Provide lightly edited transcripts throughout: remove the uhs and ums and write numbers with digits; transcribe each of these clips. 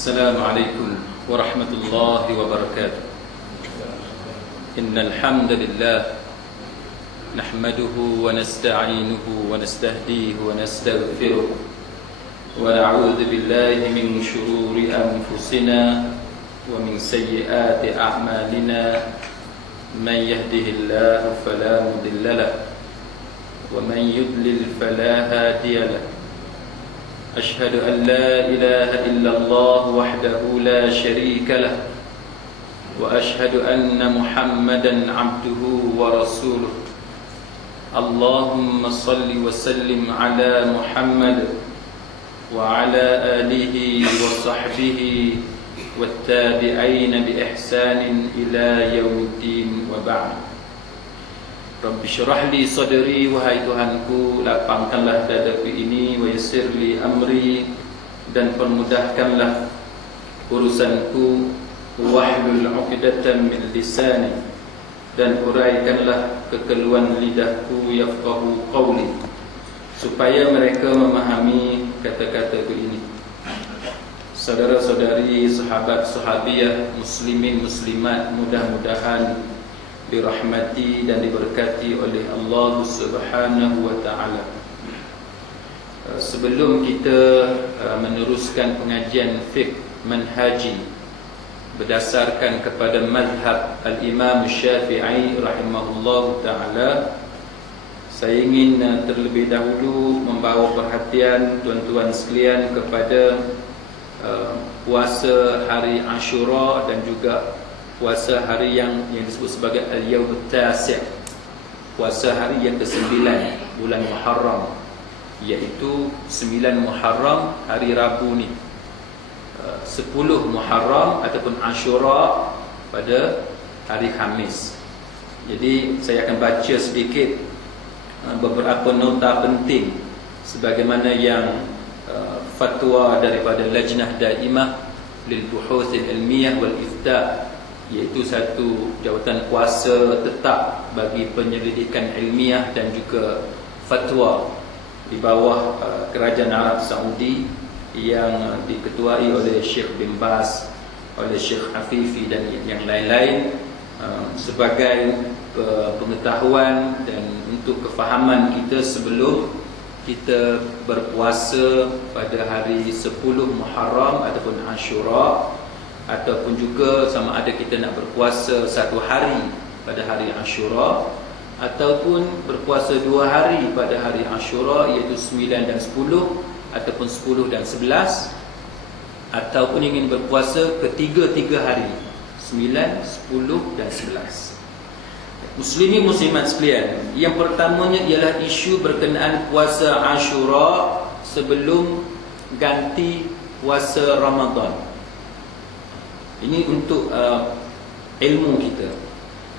السلام عليكم ورحمة الله وبركاته. إن الحمد لله نحمده ونستعينه ونستهديه ونستغفره ونعوذ بالله من شرور أنفسنا ومن سيئات أعمالنا. من يهده الله فلا مضل له ومن يضلل فلا هادي له. أشهد أن لا إله إلا الله وحده لا شريك له وأشهد أن محمدا عبده ورسوله. اللهم صل وسلم على محمد وعلى آله وصحبه والتابعين بإحسان إلى يوم الدين وبعد. Rabbi syurah li sadri, wahai Tuhanku, lapangkanlah dadaku ini, wa yassir li amri, dan permudahkanlah urusanku, wahlul 'uqdatam min lisani, dan uraikanlah kekeluhan lidahku, yafqahu qawli, supaya mereka memahami kata-kataku ini. Saudara-saudari, sahabat sahabiah, muslimin muslimat, mudah-mudahan dirahmati dan diberkati oleh Allah Subhanahu wa taala. Sebelum kita meneruskan pengajian fiqh manhaji berdasarkan kepada mazhab al-Imam Syafi'i rahimahullahu taala, saya ingin terlebih dahulu membawa perhatian tuan-tuan sekalian kepada puasa hari Ashura dan juga puasa hari yang disebut sebagai Al-Yawm At-Tasi', puasa hari yang ke-9 bulan Muharram, iaitu 9 Muharram, hari Rabu ni, 10 Muharram ataupun Ashura pada hari Khamis. Jadi saya akan baca sedikit beberapa nota penting sebagaimana yang fatwa daripada Lajnah Daimah lil Buhuth Ilmiah wal Ifta', iaitu satu jawatan kuasa tetap bagi penyelidikan ilmiah dan juga fatwa di bawah kerajaan Arab Saudi yang diketuai oleh Syekh bin Baz, oleh Syekh Afifi dan yang lain-lain, sebagai pengetahuan dan untuk kefahaman kita sebelum kita berpuasa pada hari 10 Muharram ataupun Ashura, ataupun juga sama ada kita nak berpuasa satu hari pada hari Ashura ataupun berpuasa 2 hari pada hari Ashura, iaitu 9 dan 10 ataupun 10 dan 11, ataupun ingin berpuasa ketiga-tiga hari 9, 10 dan 11. Muslimin muslimat sekalian, yang pertamanya ialah isu berkenaan puasa Ashura sebelum ganti puasa Ramadan. Ini untuk ilmu kita.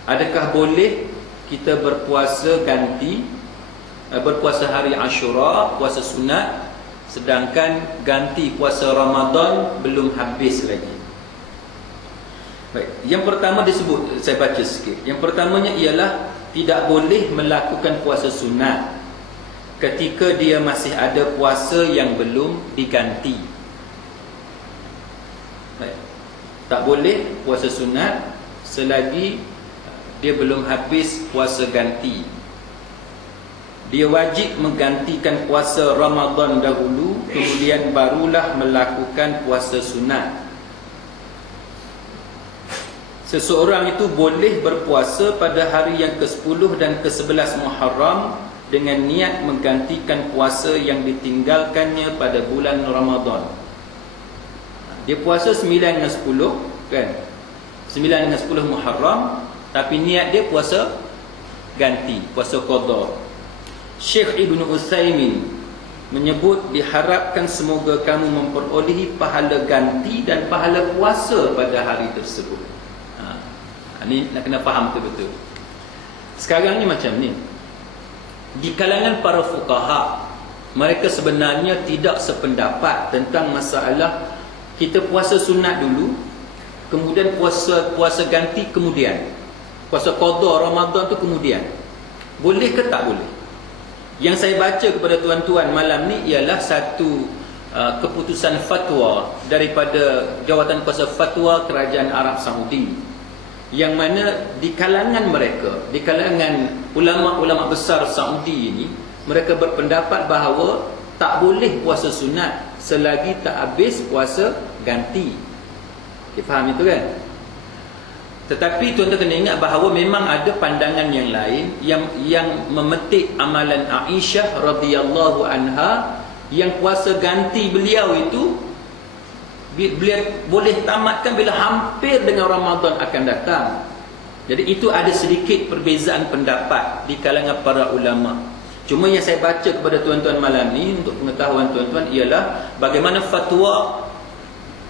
Adakah boleh kita berpuasa ganti, berpuasa hari Ashura, puasa sunat, sedangkan ganti puasa Ramadan belum habis lagi? Baik, yang pertama disebut, saya baca sikit. Yang pertamanya ialah tidak boleh melakukan puasa sunat ketika dia masih ada puasa yang belum diganti. Baik, tak boleh puasa sunat selagi dia belum habis puasa ganti. Dia wajib menggantikan puasa Ramadan dahulu, kemudian barulah melakukan puasa sunat. Seseorang itu boleh berpuasa pada hari yang ke-10 dan ke-11 Muharram dengan niat menggantikan puasa yang ditinggalkannya pada bulan Ramadan. Dia puasa 9 dengan 10 kan, 9 dengan 10 Muharram, tapi niat dia puasa ganti, puasa qada. Syekh Ibn Utsaimin menyebut diharapkan semoga kamu memperolehi pahala ganti dan pahala puasa pada hari tersebut. Ini nak kena faham betul-betul. Sekarang ni macam ni, di kalangan para fuqaha, mereka sebenarnya tidak sependapat tentang masalah kita puasa sunat dulu, kemudian puasa ganti kemudian, puasa qada Ramadan tu kemudian. Boleh ke tak boleh? Yang saya baca kepada tuan-tuan malam ni ialah satu keputusan fatwa daripada Jawatan Kuasa Fatwa Kerajaan Arab Saudi, yang mana di kalangan mereka, di kalangan ulama-ulama besar Saudi ini, mereka berpendapat bahawa tak boleh puasa sunat selagi tak habis puasa ganti. Okay, faham itu kan? Tetapi tuan-tuan kena ingat bahawa memang ada pandangan yang lain yang memetik amalan Aisyah radhiyallahu anha, yang puasa ganti beliau itu beliau boleh tamatkan bila hampir dengan Ramadan akan datang. Jadi itu ada sedikit perbezaan pendapat di kalangan para ulama. Cuma yang saya baca kepada tuan-tuan malam ni untuk pengetahuan tuan-tuan ialah bagaimana fatwa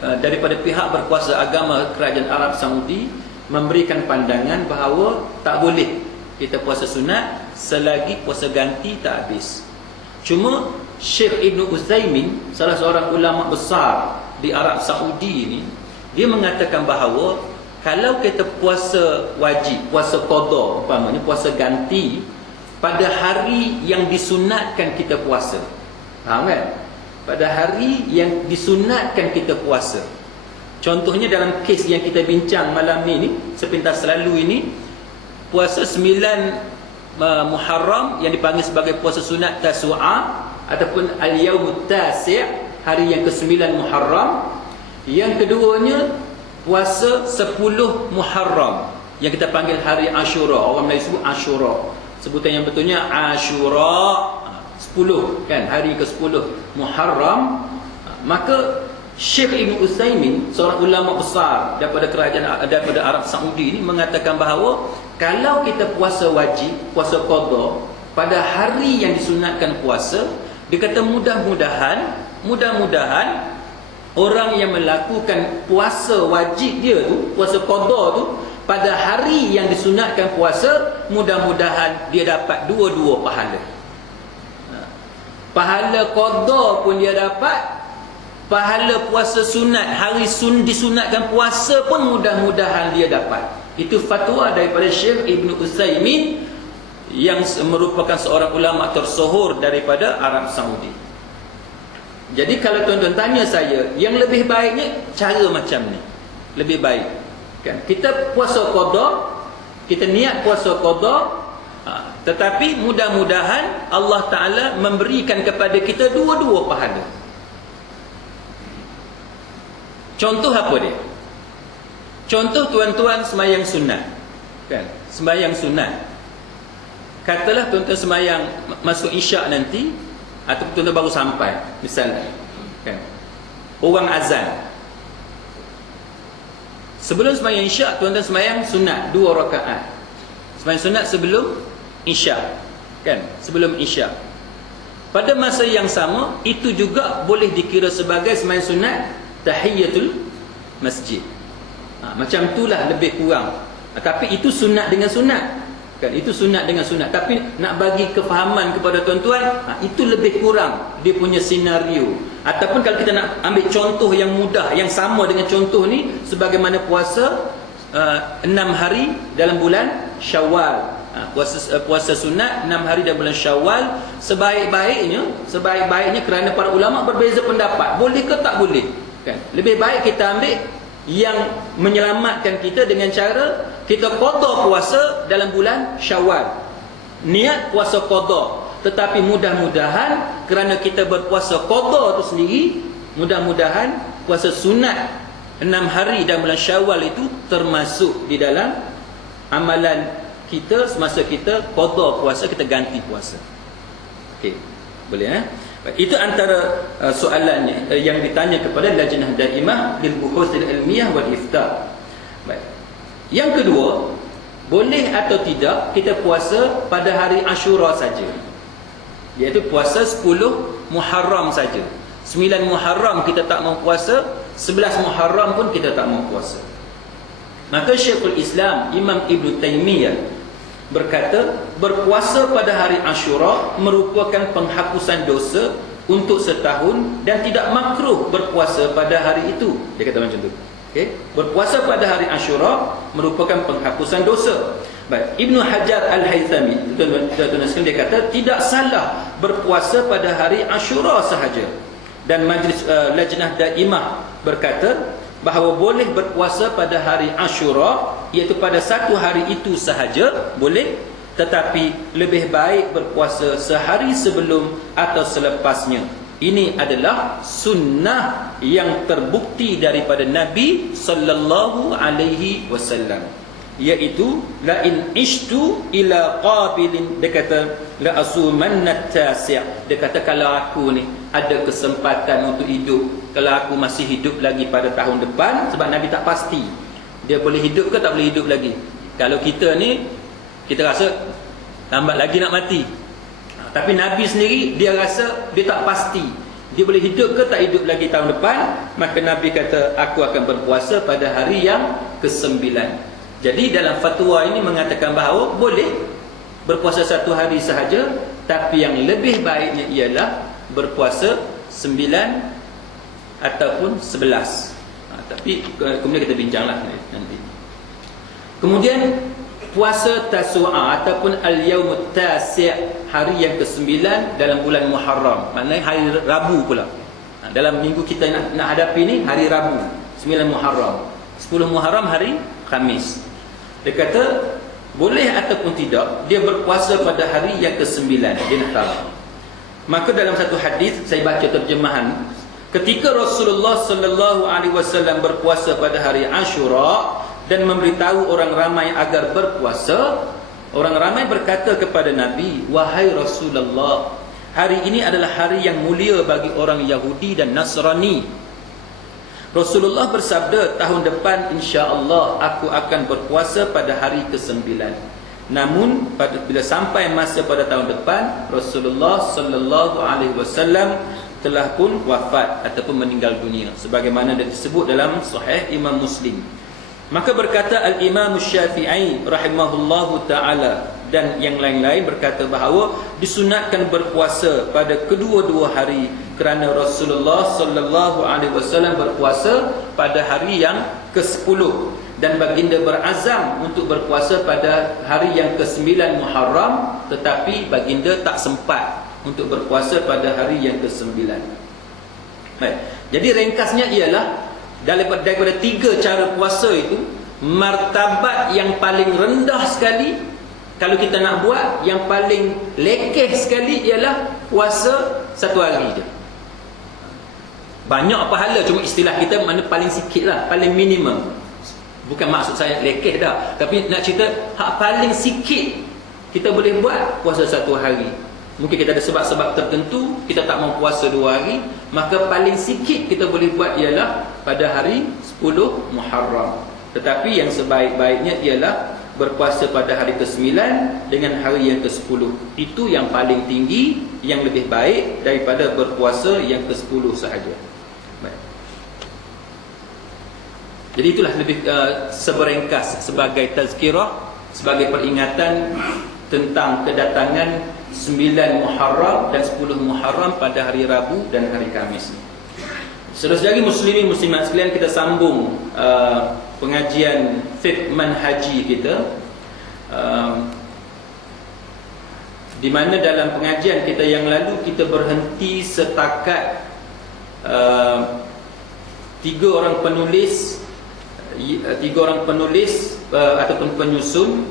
daripada pihak berkuasa agama Kerajaan Arab Saudi memberikan pandangan bahawa tak boleh kita puasa sunat selagi puasa ganti tak habis. Cuma Syekh Ibn Utsaimin, salah seorang ulama besar di Arab Saudi ini, dia mengatakan bahawa kalau kita puasa wajib, puasa qada, umpamanya puasa ganti pada hari yang disunatkan kita puasa. Faham kan? Pada hari yang disunatkan kita puasa. Contohnya dalam kes yang kita bincang malam ni, sepintas selalu ini, puasa 9 Muharram yang dipanggil sebagai puasa sunat Tasu'a ataupun Al-Yaumut Tasi', hari yang ke-9 Muharram. Yang keduanya puasa 10 Muharram yang kita panggil hari Ashura. Orang Melayu sebut Ashura. Sebutan yang betulnya Ashura, 10 kan, hari ke-10 Muharram. Maka Syekh Ibn Utsaimin, seorang ulama besar daripada Arab Saudi ini, mengatakan bahawa kalau kita puasa wajib, puasa qada pada hari yang disunatkan puasa, dia kata mudah-mudahan orang yang melakukan puasa wajib dia tu, puasa qada tu, pada hari yang disunatkan puasa, mudah-mudahan dia dapat dua-dua pahala. Pahala qada pun dia dapat, pahala puasa sunat, hari disunatkan puasa pun mudah-mudahan dia dapat. Itu fatwa daripada Syekh Ibn Utsaimin yang merupakan seorang ulama tersohor daripada Arab Saudi. Jadi kalau tuan-tuan tanya saya, yang lebih baiknya cara macam ni. Lebih baik kan? Kita puasa qada, kita niat puasa qada, tetapi mudah-mudahan Allah Ta'ala memberikan kepada kita dua-dua pahala. Contoh apa dia? Contoh tuan-tuan sembahyang sunat kan? Sembahyang sunat, katalah tuan-tuan sembahyang masuk isyak nanti, atau tuan-tuan baru sampai misalnya kan? Orang azan. Sebelum sembahyang isyak, tuan-tuan sembahyang sunat 2 rakaat. Sembahyang sunat sebelum isyak kan? Sebelum isyak. Pada masa yang sama, itu juga boleh dikira sebagai sembahyang sunat tahiyatul masjid. Macam itulah lebih kurang. Tapi itu sunat dengan sunat kan? Itu sunat dengan sunat. Tapi nak bagi kefahaman kepada tuan-tuan, itu lebih kurang dia punya senario. Ataupun kalau kita nak ambil contoh yang mudah, yang sama dengan contoh ni, sebagaimana puasa 6 hari dalam bulan Syawal. Puasa sunat 6 hari dalam bulan Syawal, sebaik-baiknya kerana para ulama berbeza pendapat, boleh ke tak boleh kan? Lebih baik kita ambil yang menyelamatkan kita dengan cara kita qada puasa dalam bulan Syawal, niat puasa qada. Tetapi mudah-mudahan kerana kita berpuasa qada tu sendiri, mudah-mudahan puasa sunat 6 hari dalam bulan Syawal itu termasuk di dalam amalan kita semasa kita qada puasa, kita ganti puasa. Okey, boleh Itu antara soalannya yang ditanya kepada Lajnah Daimah lil Buhuth al Ilmiyah wal Ifta. Baik. Yang kedua, boleh atau tidak kita puasa pada hari Ashura saja, iaitu puasa 10 Muharram saja. 9 Muharram kita tak mau puasa, 11 Muharram pun kita tak mau puasa. Maka Syekhul Islam Imam Ibn Taymiyah berkata, berpuasa pada hari Ashura merupakan penghapusan dosa untuk setahun dan tidak makruh berpuasa pada hari itu. Dia kata macam tu. Okey, berpuasa pada hari Ashura merupakan penghapusan dosa. Baik, Ibnu Hajar Al-Haythami, tuan-tuan sekalian, dia kata tidak salah berpuasa pada hari Ashura sahaja. dan Majlis Lajnah Daimah berkata bahawa boleh berpuasa pada hari Ashura, iaitu pada satu hari itu sahaja boleh, tetapi lebih baik berpuasa sehari sebelum atau selepasnya. Ini adalah sunnah yang terbukti daripada Nabi sallallahu alaihi wasallam, iaitu la in ishtu ila qabilin, dia kata la asumanna tasi', dia kata kalau aku ni ada kesempatan untuk hidup, kalau aku masih hidup lagi pada tahun depan, sebab Nabi tak pasti dia boleh hidup ke tak boleh hidup lagi. Kalau kita ni, kita rasa lambat lagi nak mati, tapi Nabi sendiri dia rasa dia tak pasti dia boleh hidup ke tak hidup lagi tahun depan, maka Nabi kata aku akan berpuasa pada hari yang ke-9. Jadi dalam fatwa ini mengatakan bahawa boleh berpuasa satu hari sahaja, tapi yang lebih baiknya ialah berpuasa 9 ataupun 11. Tapi kemudian kita bincanglah nanti. Kemudian puasa Tasu'a ataupun Al-Yaumut Tasi', hari yang ke-9 dalam bulan Muharram, maknanya hari Rabu pula. Dalam minggu kita nak hadapi ni hari Rabu, 9 Muharram. 10 Muharram hari Khamis. Dia kata boleh ataupun tidak dia berpuasa pada hari yang ke-9, dia nak tahu. Maka dalam satu hadis saya baca terjemahan, ketika Rasulullah sallallahu alaihi wasallam berpuasa pada hari Ashura dan memberitahu orang ramai agar berpuasa, orang ramai berkata kepada Nabi, wahai Rasulullah, hari ini adalah hari yang mulia bagi orang Yahudi dan Nasrani. Rasulullah bersabda, tahun depan insya-Allah aku akan berpuasa pada hari ke-9. Namun bila sampai masa pada tahun depan, Rasulullah sallallahu alaihi wasallam telah pun wafat ataupun meninggal dunia, sebagaimana disebut dalam Sahih Imam Muslim. Maka berkata Al-Imam Syafi'i rahimahullahu ta'ala dan yang lain-lain berkata bahawa disunatkan berpuasa pada kedua-dua hari, kerana Rasulullah sallallahu alaihi wasallam berpuasa pada hari yang ke-10 dan baginda berazam untuk berpuasa pada hari yang ke-9 Muharram, tetapi baginda tak sempat untuk berpuasa pada hari yang ke-9. Baik. Jadi ringkasnya ialah daripada 3 cara puasa itu, martabat yang paling rendah sekali kalau kita nak buat, yang paling lekeh sekali ialah puasa satu hari je. Banyak pahala, cuma istilah kita mana paling sikit lah, paling minimum. Bukan maksud saya lekeh dah, tapi nak cerita hak paling sikit kita boleh buat puasa satu hari. Mungkin kita ada sebab-sebab tertentu kita tak mau puasa 2 hari, maka paling sikit kita boleh buat ialah pada hari 10 Muharram. Tetapi yang sebaik-baiknya ialah berpuasa pada hari ke-9 dengan hari yang ke-10. Itu yang paling tinggi, yang lebih baik daripada berpuasa yang ke-10 sahaja. Baik. Jadi itulah lebih seberengkas sebagai tazkirah, sebagai peringatan tentang kedatangan 9 Muharram dan 10 Muharram pada hari Rabu dan hari Khamis. Saudara-saudari muslimin muslimat sekalian, kita sambung pengajian fiqh manhaji kita, di mana dalam pengajian kita yang lalu kita berhenti setakat 3 orang penulis ataupun penyusun,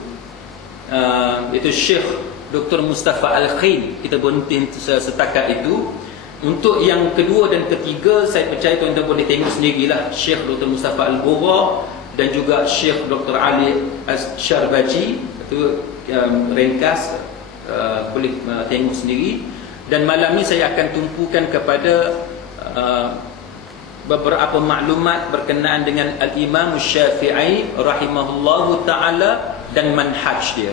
iaitu Syekh Dr. Mustafa Al-Khail. Kita berhenti setakat itu. Untuk yang kedua dan ketiga, saya percaya tuan-tuan boleh tengok sendirilah, Syekh Dr. Mustafa Al-Bura dan juga Syekh Dr. Ali Al-Syarbaji. Itu ringkas, boleh tengok sendiri. Dan malam ni saya akan tumpukan kepada beberapa maklumat berkenaan dengan Al-Imam Syafi'i rahimahullahu ta'ala dan manhaj dia,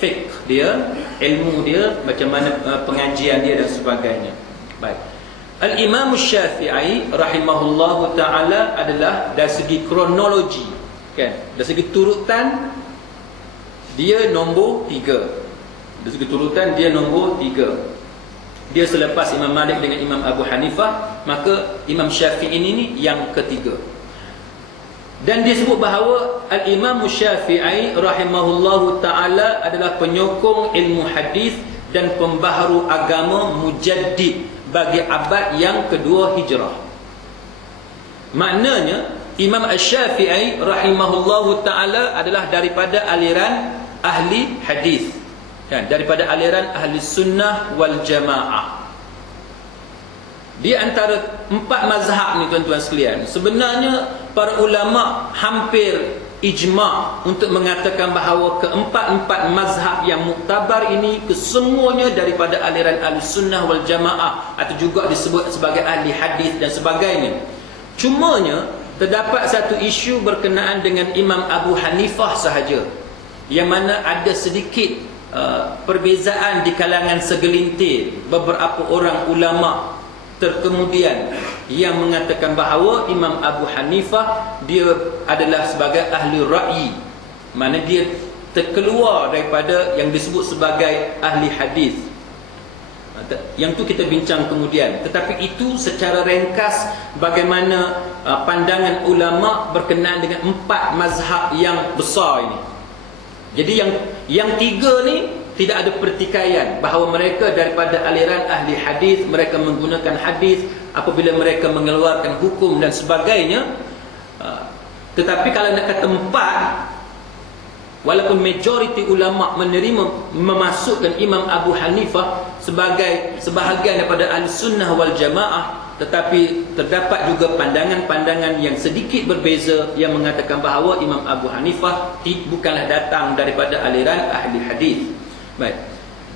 fiqh dia, ilmu dia, macam mana pengajian dia dan sebagainya. Baik. Al-Imam Syafi'i rahimahullahu ta'ala adalah dari segi kronologi, kan, dari segi turutan dia nombor 3. Dari segi turutan dia nombor 3. Dia selepas Imam Malik dengan Imam Abu Hanifah, maka Imam Syafi'i ini yang ketiga. Dan dia sebut bahawa Al-Imam Syafi'i rahimahullahu ta'ala adalah penyokong ilmu hadis dan pembaharu agama, mujaddid bagi abad yang kedua Hijrah. Maknanya Imam Asy-Syafi'i rahimahullahu ta'ala adalah daripada aliran ahli hadis, kan? Daripada aliran ahli sunnah wal jamaah. Di antara 4 mazhab ni tuan-tuan sekalian, sebenarnya para ulama hampir ijma' untuk mengatakan bahawa keempat-empat mazhab yang muktabar ini kesemuanya daripada aliran ahli sunnah wal jamaah, atau juga disebut sebagai ahli hadis dan sebagainya. Cumanya terdapat satu isu berkenaan dengan Imam Abu Hanifah sahaja, yang mana ada sedikit perbezaan di kalangan segelintir beberapa orang ulama terkemudian yang mengatakan bahawa Imam Abu Hanifah dia adalah sebagai ahli ra'yi, mana dia terkeluar daripada yang disebut sebagai ahli hadis. Yang tu kita bincang kemudian. Tetapi itu secara ringkas bagaimana pandangan ulama berkenaan dengan 4 mazhab yang besar ini. Jadi yang 3 ni tidak ada pertikaian bahawa mereka daripada aliran ahli hadis, mereka menggunakan hadis apabila mereka mengeluarkan hukum dan sebagainya. Tetapi kalau nak kata 4, walaupun majoriti ulama menerima memasukkan Imam Abu Hanifah sebagai sebahagian daripada ahli sunnah wal jamaah, tetapi terdapat juga pandangan-pandangan yang sedikit berbeza yang mengatakan bahawa Imam Abu Hanifah bukanlah datang daripada aliran ahli hadis. Baik.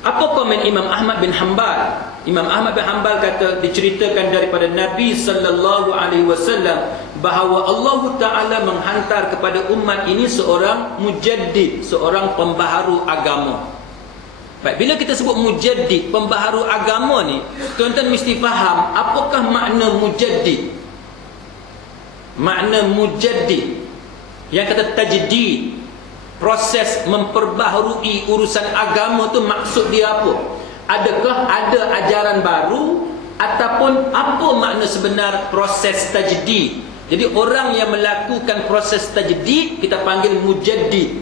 Apa komen Imam Ahmad bin Hanbal? Imam Ahmad bin Hanbal kata, diceritakan daripada Nabi sallallahu alaihi wasallam bahawa Allah Taala menghantar kepada umat ini seorang mujaddid, seorang pembaharu agama. Baik, bila kita sebut mujaddid, pembaharu agama ni, tuan-tuan mesti faham apakah makna mujaddid. Makna mujaddid yang kata tajdid, proses memperbaharui urusan agama tu maksud dia apa? Adakah ada ajaran baru ataupun apa makna sebenar proses tajdid? Jadi orang yang melakukan proses tajdid kita panggil mujaddid.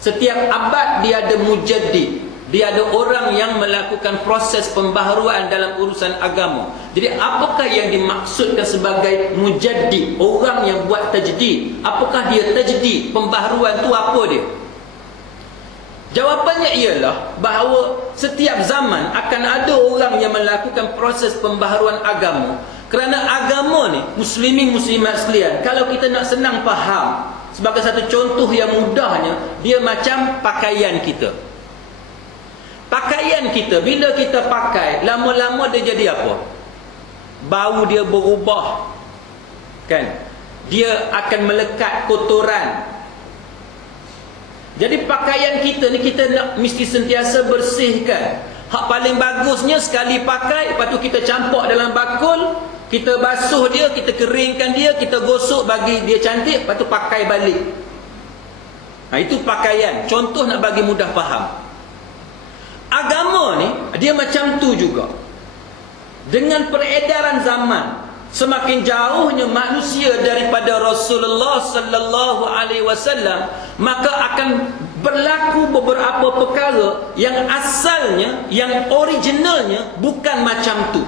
Setiap abad dia ada mujaddid. Dia ada orang yang melakukan proses pembaharuan dalam urusan agama. Jadi apakah yang dimaksudkan sebagai mujaddid? Orang yang buat tajdid. Apakah dia tajdid? Pembaharuan tu apa dia? Jawapannya ialah bahawa setiap zaman akan ada orang yang melakukan proses pembaharuan agama. Kerana agama ni, muslimin muslimat sekalian, kalau kita nak senang faham, sebagai satu contoh yang mudahnya, dia macam pakaian kita. Pakaian kita, bila kita pakai, lama-lama dia jadi apa? Bau dia berubah, kan? Dia akan melekat kotoran. Jadi pakaian kita ni kita nak mesti sentiasa bersihkan. Hak paling bagusnya sekali pakai, lepas tu kita campak dalam bakul, kita basuh dia, kita keringkan dia, kita gosok bagi dia cantik, lepas tu pakai balik. Itu pakaian. Contoh nak bagi mudah faham. Agama ni dia macam tu juga. Dengan peredaran zaman, semakin jauhnya manusia daripada Rasulullah sallallahu alaihi wasallam, maka akan berlaku beberapa perkara yang asalnya, yang originalnya bukan macam tu.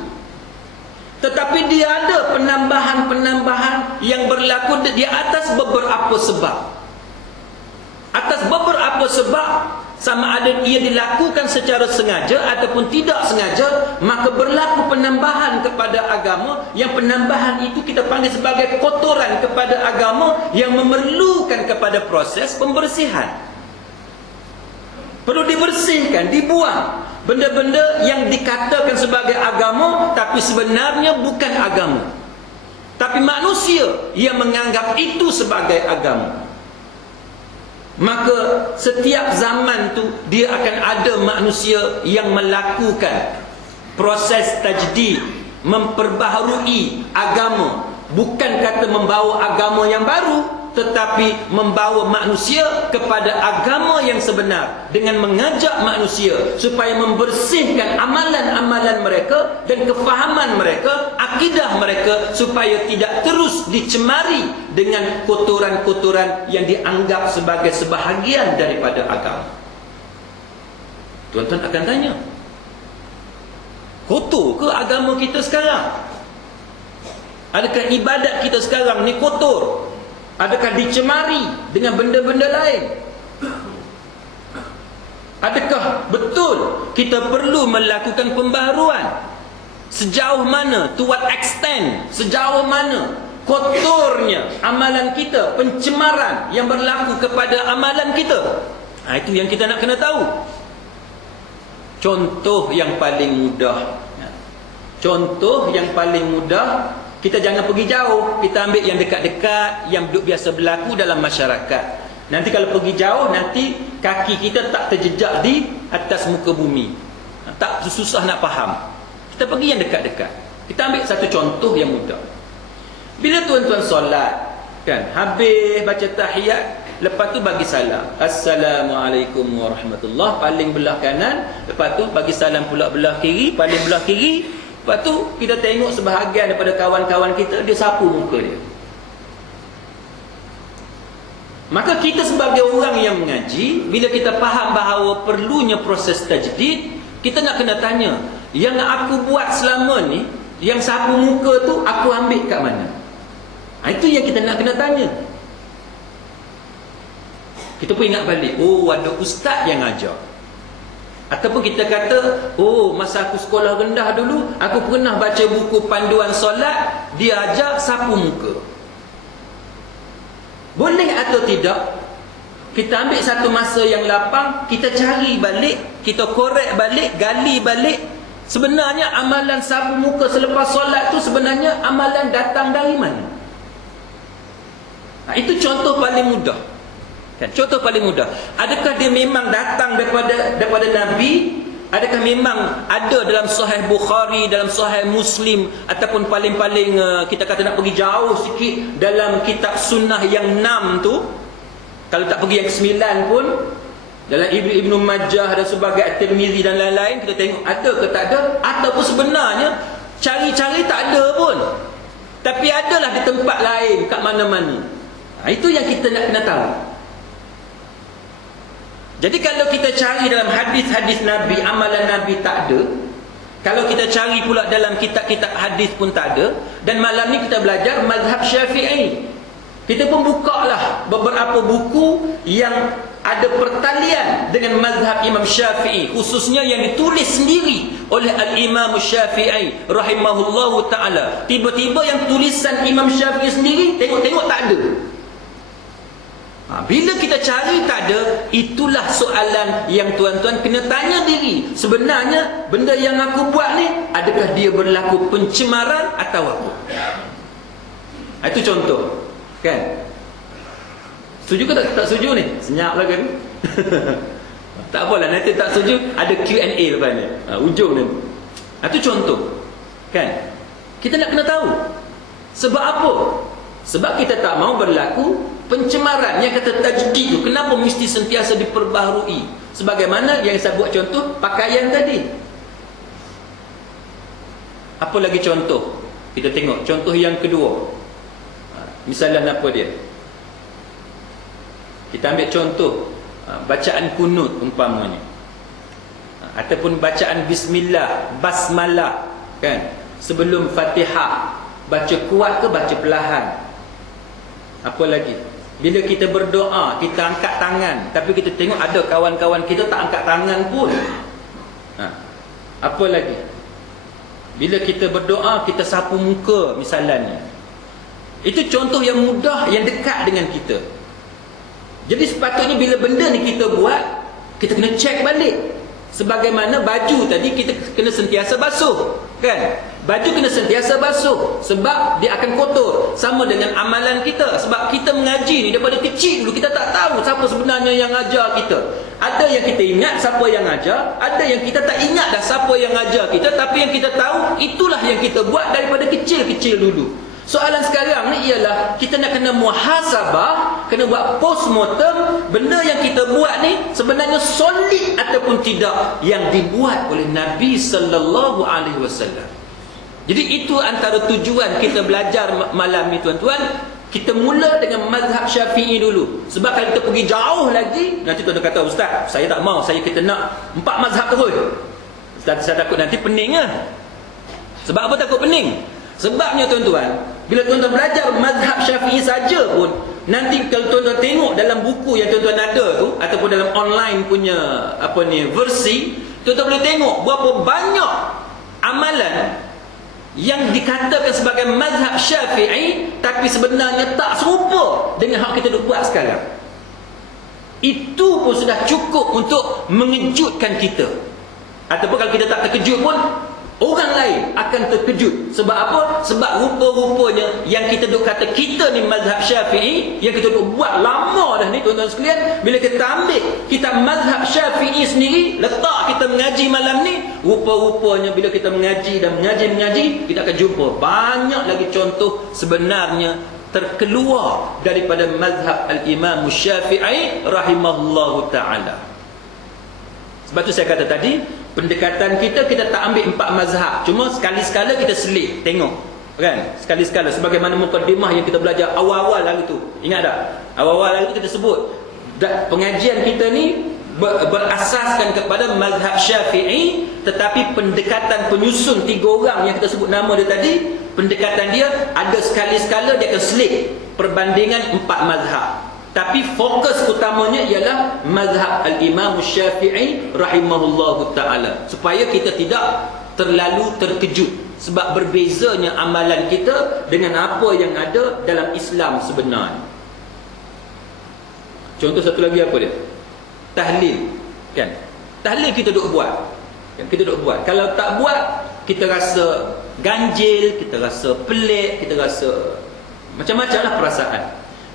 Tetapi dia ada penambahan-penambahan yang berlaku di atas beberapa sebab. Atas beberapa sebab, sama ada ia dilakukan secara sengaja ataupun tidak sengaja, maka berlaku penambahan kepada agama, yang penambahan itu kita panggil sebagai kotoran kepada agama yang memerlukan kepada proses pembersihan. Perlu dibersihkan, dibuang benda-benda yang dikatakan sebagai agama tapi sebenarnya bukan agama. Tapi manusia yang menganggap itu sebagai agama. Maka setiap zaman tu dia akan ada manusia yang melakukan proses tajdid, memperbaharui agama. Bukan kata membawa agama yang baru, tetapi membawa manusia kepada agama yang sebenar, dengan mengajak manusia supaya membersihkan amalan-amalan mereka dan kefahaman mereka, akidah mereka, supaya tidak terus dicemari dengan kotoran-kotoran yang dianggap sebagai sebahagian daripada agama. Tuan-tuan akan tanya, Kotor ke agama kita sekarang? Adakah ibadat kita sekarang ni kotor? Adakah dicemari dengan benda-benda lain? Adakah betul kita perlu melakukan pembaharuan? Sejauh mana, to what extent, sejauh mana kotornya amalan kita, pencemaran yang berlaku kepada amalan kita? Itu yang kita nak kena tahu. Contoh yang paling mudah, contoh yang paling mudah, kita jangan pergi jauh, kita ambil yang dekat-dekat, yang biasa berlaku dalam masyarakat. Nanti kalau pergi jauh, nanti kaki kita tak terjejak di atas muka bumi, tak susah nak faham. Kita pergi yang dekat-dekat. Kita ambil satu contoh yang mudah. Bila tuan-tuan solat, kan, habis baca tahiyat, lepas tu bagi salam, Assalamualaikum warahmatullahi, paling belah kanan. Lepas tu bagi salam pula belah kiri, paling belah kiri. Lepas tu kita tengok sebahagian daripada kawan-kawan kita, dia sapu muka dia. Maka kita sebagai orang yang mengaji, bila kita faham bahawa perlunya proses tajdid, kita nak kena tanya, yang aku buat selama ni, yang sapu muka tu aku ambil kat mana? Itu yang kita nak kena tanya. Kita pun ingat balik, oh ada ustaz yang ajar. Ataupun kita kata, oh masa aku sekolah rendah dulu, aku pernah baca buku panduan solat, dia ajar sapu muka. Boleh atau tidak, kita ambil satu masa yang lapang, kita cari balik, kita korek balik, gali balik, sebenarnya amalan sapu muka selepas solat tu sebenarnya amalan datang dari mana? Itu contoh paling mudah. Kan? Contoh paling mudah. Adakah dia memang datang daripada Nabi? Adakah memang ada dalam Sahih Bukhari, dalam Sahih Muslim, ataupun paling-paling kita kata nak pergi jauh sikit, dalam kitab sunnah yang 6 tu, kalau tak pergi yang ke-9 pun, dalam Ibnu Majah dan sebagai At-Tirmizi dan lain-lain, kita tengok ada ke tak ada, ataupun sebenarnya cari-cari tak ada pun, tapi adalah di tempat lain, kat mana-mana. Itu yang kita nak kena tahu. Jadi kalau kita cari dalam hadis-hadis Nabi, amalan Nabi tak ada. Kalau kita cari pula dalam kitab-kitab hadis pun tak ada. Dan malam ni kita belajar mazhab Syafi'i. Kita pun buka lah beberapa buku yang ada pertalian dengan mazhab Imam Syafi'i, khususnya yang ditulis sendiri oleh Al-Imam Syafi'i rahimahullahu ta'ala. Tiba-tiba yang tulisan Imam Syafi'i sendiri, tengok-tengok tak ada. Bila kita cari tak ada, itulah soalan yang tuan-tuan kena tanya diri. Sebenarnya benda yang aku buat ni, adakah dia berlaku pencemaran atau apa? Itu contoh. Kan? Setuju ke tak setuju ni? Senyap lah kan? Tak apalah, nanti tak setuju, ada Q&A lepas ni, ujung ni. Itu contoh. Kan? Kita nak kena tahu. Sebab apa? Sebab kita tak mau berlaku pencemaran. Yang kata tajdid tu, kenapa mesti sentiasa diperbaharui? Sebagaimana yang saya buat contoh pakaian tadi. Apa lagi contoh? Kita tengok contoh yang kedua. Misalnya apa dia? Kita ambil contoh bacaan kunut umpamanya, ataupun bacaan bismillah, basmalah, kan? Sebelum Fatihah, baca kuat ke baca perlahan? Apa lagi? Bila kita berdoa, kita angkat tangan, tapi kita tengok ada kawan-kawan kita tak angkat tangan pun. Apa lagi? Bila kita berdoa, kita sapu muka misalnya. Itu contoh yang mudah, yang dekat dengan kita. Jadi sepatutnya bila benda ni kita buat, kita kena check balik. Sebagaimana baju tadi, kita kena sentiasa basuh, kan? Baju kena sentiasa basuh, sebab dia akan kotor. Sama dengan amalan kita. Sebab kita mengaji ni daripada kecil dulu, kita tak tahu siapa sebenarnya yang ajar kita. Ada yang kita ingat siapa yang ajar, ada yang kita tak ingat dah siapa yang ajar kita, tapi yang kita tahu itulah yang kita buat daripada kecil-kecil dulu. Soalan sekarang ni ialah kita nak kena muhasabah, kena buat postmortem, benda yang kita buat ni sebenarnya solid ataupun tidak yang dibuat oleh Nabi sallallahu alaihi wasallam. Jadi itu antara tujuan kita belajar malam ni tuan-tuan. Kita mula dengan mazhab Syafi'i dulu. Sebab kalau kita pergi jauh lagi, nanti tuan-tuan kata, ustaz, saya tak mau, kita nak 4 mazhab terus. Saya takut nanti pening lah. Sebab apa takut pening? Sebabnya tuan-tuan, bila tuan-tuan belajar mazhab Syafi'i saja pun, nanti kalau tuan-tuan tengok dalam buku yang tuan-tuan ada tu, ataupun dalam online punya versi, tuan-tuan boleh tengok berapa banyak amalan yang dikatakan sebagai mazhab Syafi'i, tapi sebenarnya tak serupa dengan hak kita duk buat sekarang. Itu pun sudah cukup untuk mengejutkan kita. Ataupun kalau kita tak terkejut pun, orang lain akan terkejut. Sebab apa? Sebab rupa-rupanya yang kita duk kata kita ni mazhab Syafi'i, yang kita duk buat lama dah ni tuan-tuan sekalian, bila kita ambil kitab mazhab Syafi'i sendiri, letak kita mengaji malam ni, rupa-rupanya bila kita mengaji dan mengaji, kita akan jumpa banyak lagi contoh sebenarnya terkeluar daripada mazhab al-Imam Syafi'i rahimahullahu ta'ala. Sebab tu saya kata tadi, pendekatan kita tak ambil 4 mazhab. Cuma sekali-sekala kita selit, tengok. Kan? Sekali-sekala. Sebagaimana mukadimah yang kita belajar awal-awal lalu tu. Ingat tak? Awal-awal lalu tu kita sebut. Pengajian kita ni berasaskan kepada mazhab Syafi'i, tetapi pendekatan penyusun 3 orang yang kita sebut nama dia tadi, pendekatan dia ada sekali-sekala dia akan selit perbandingan 4 mazhab. Tapi fokus utamanya ialah mazhab al-Imam Syafi'i rahimahullahu ta'ala, supaya kita tidak terlalu terkejut sebab berbezanya amalan kita dengan apa yang ada dalam Islam sebenarnya. Contoh satu lagi apa dia? Tahlil, kan? Tahlil kita duk buat, kan? Kita duk buat. Kalau tak buat, kita rasa ganjil, kita rasa pelik, kita rasa macam-macam lah perasaan.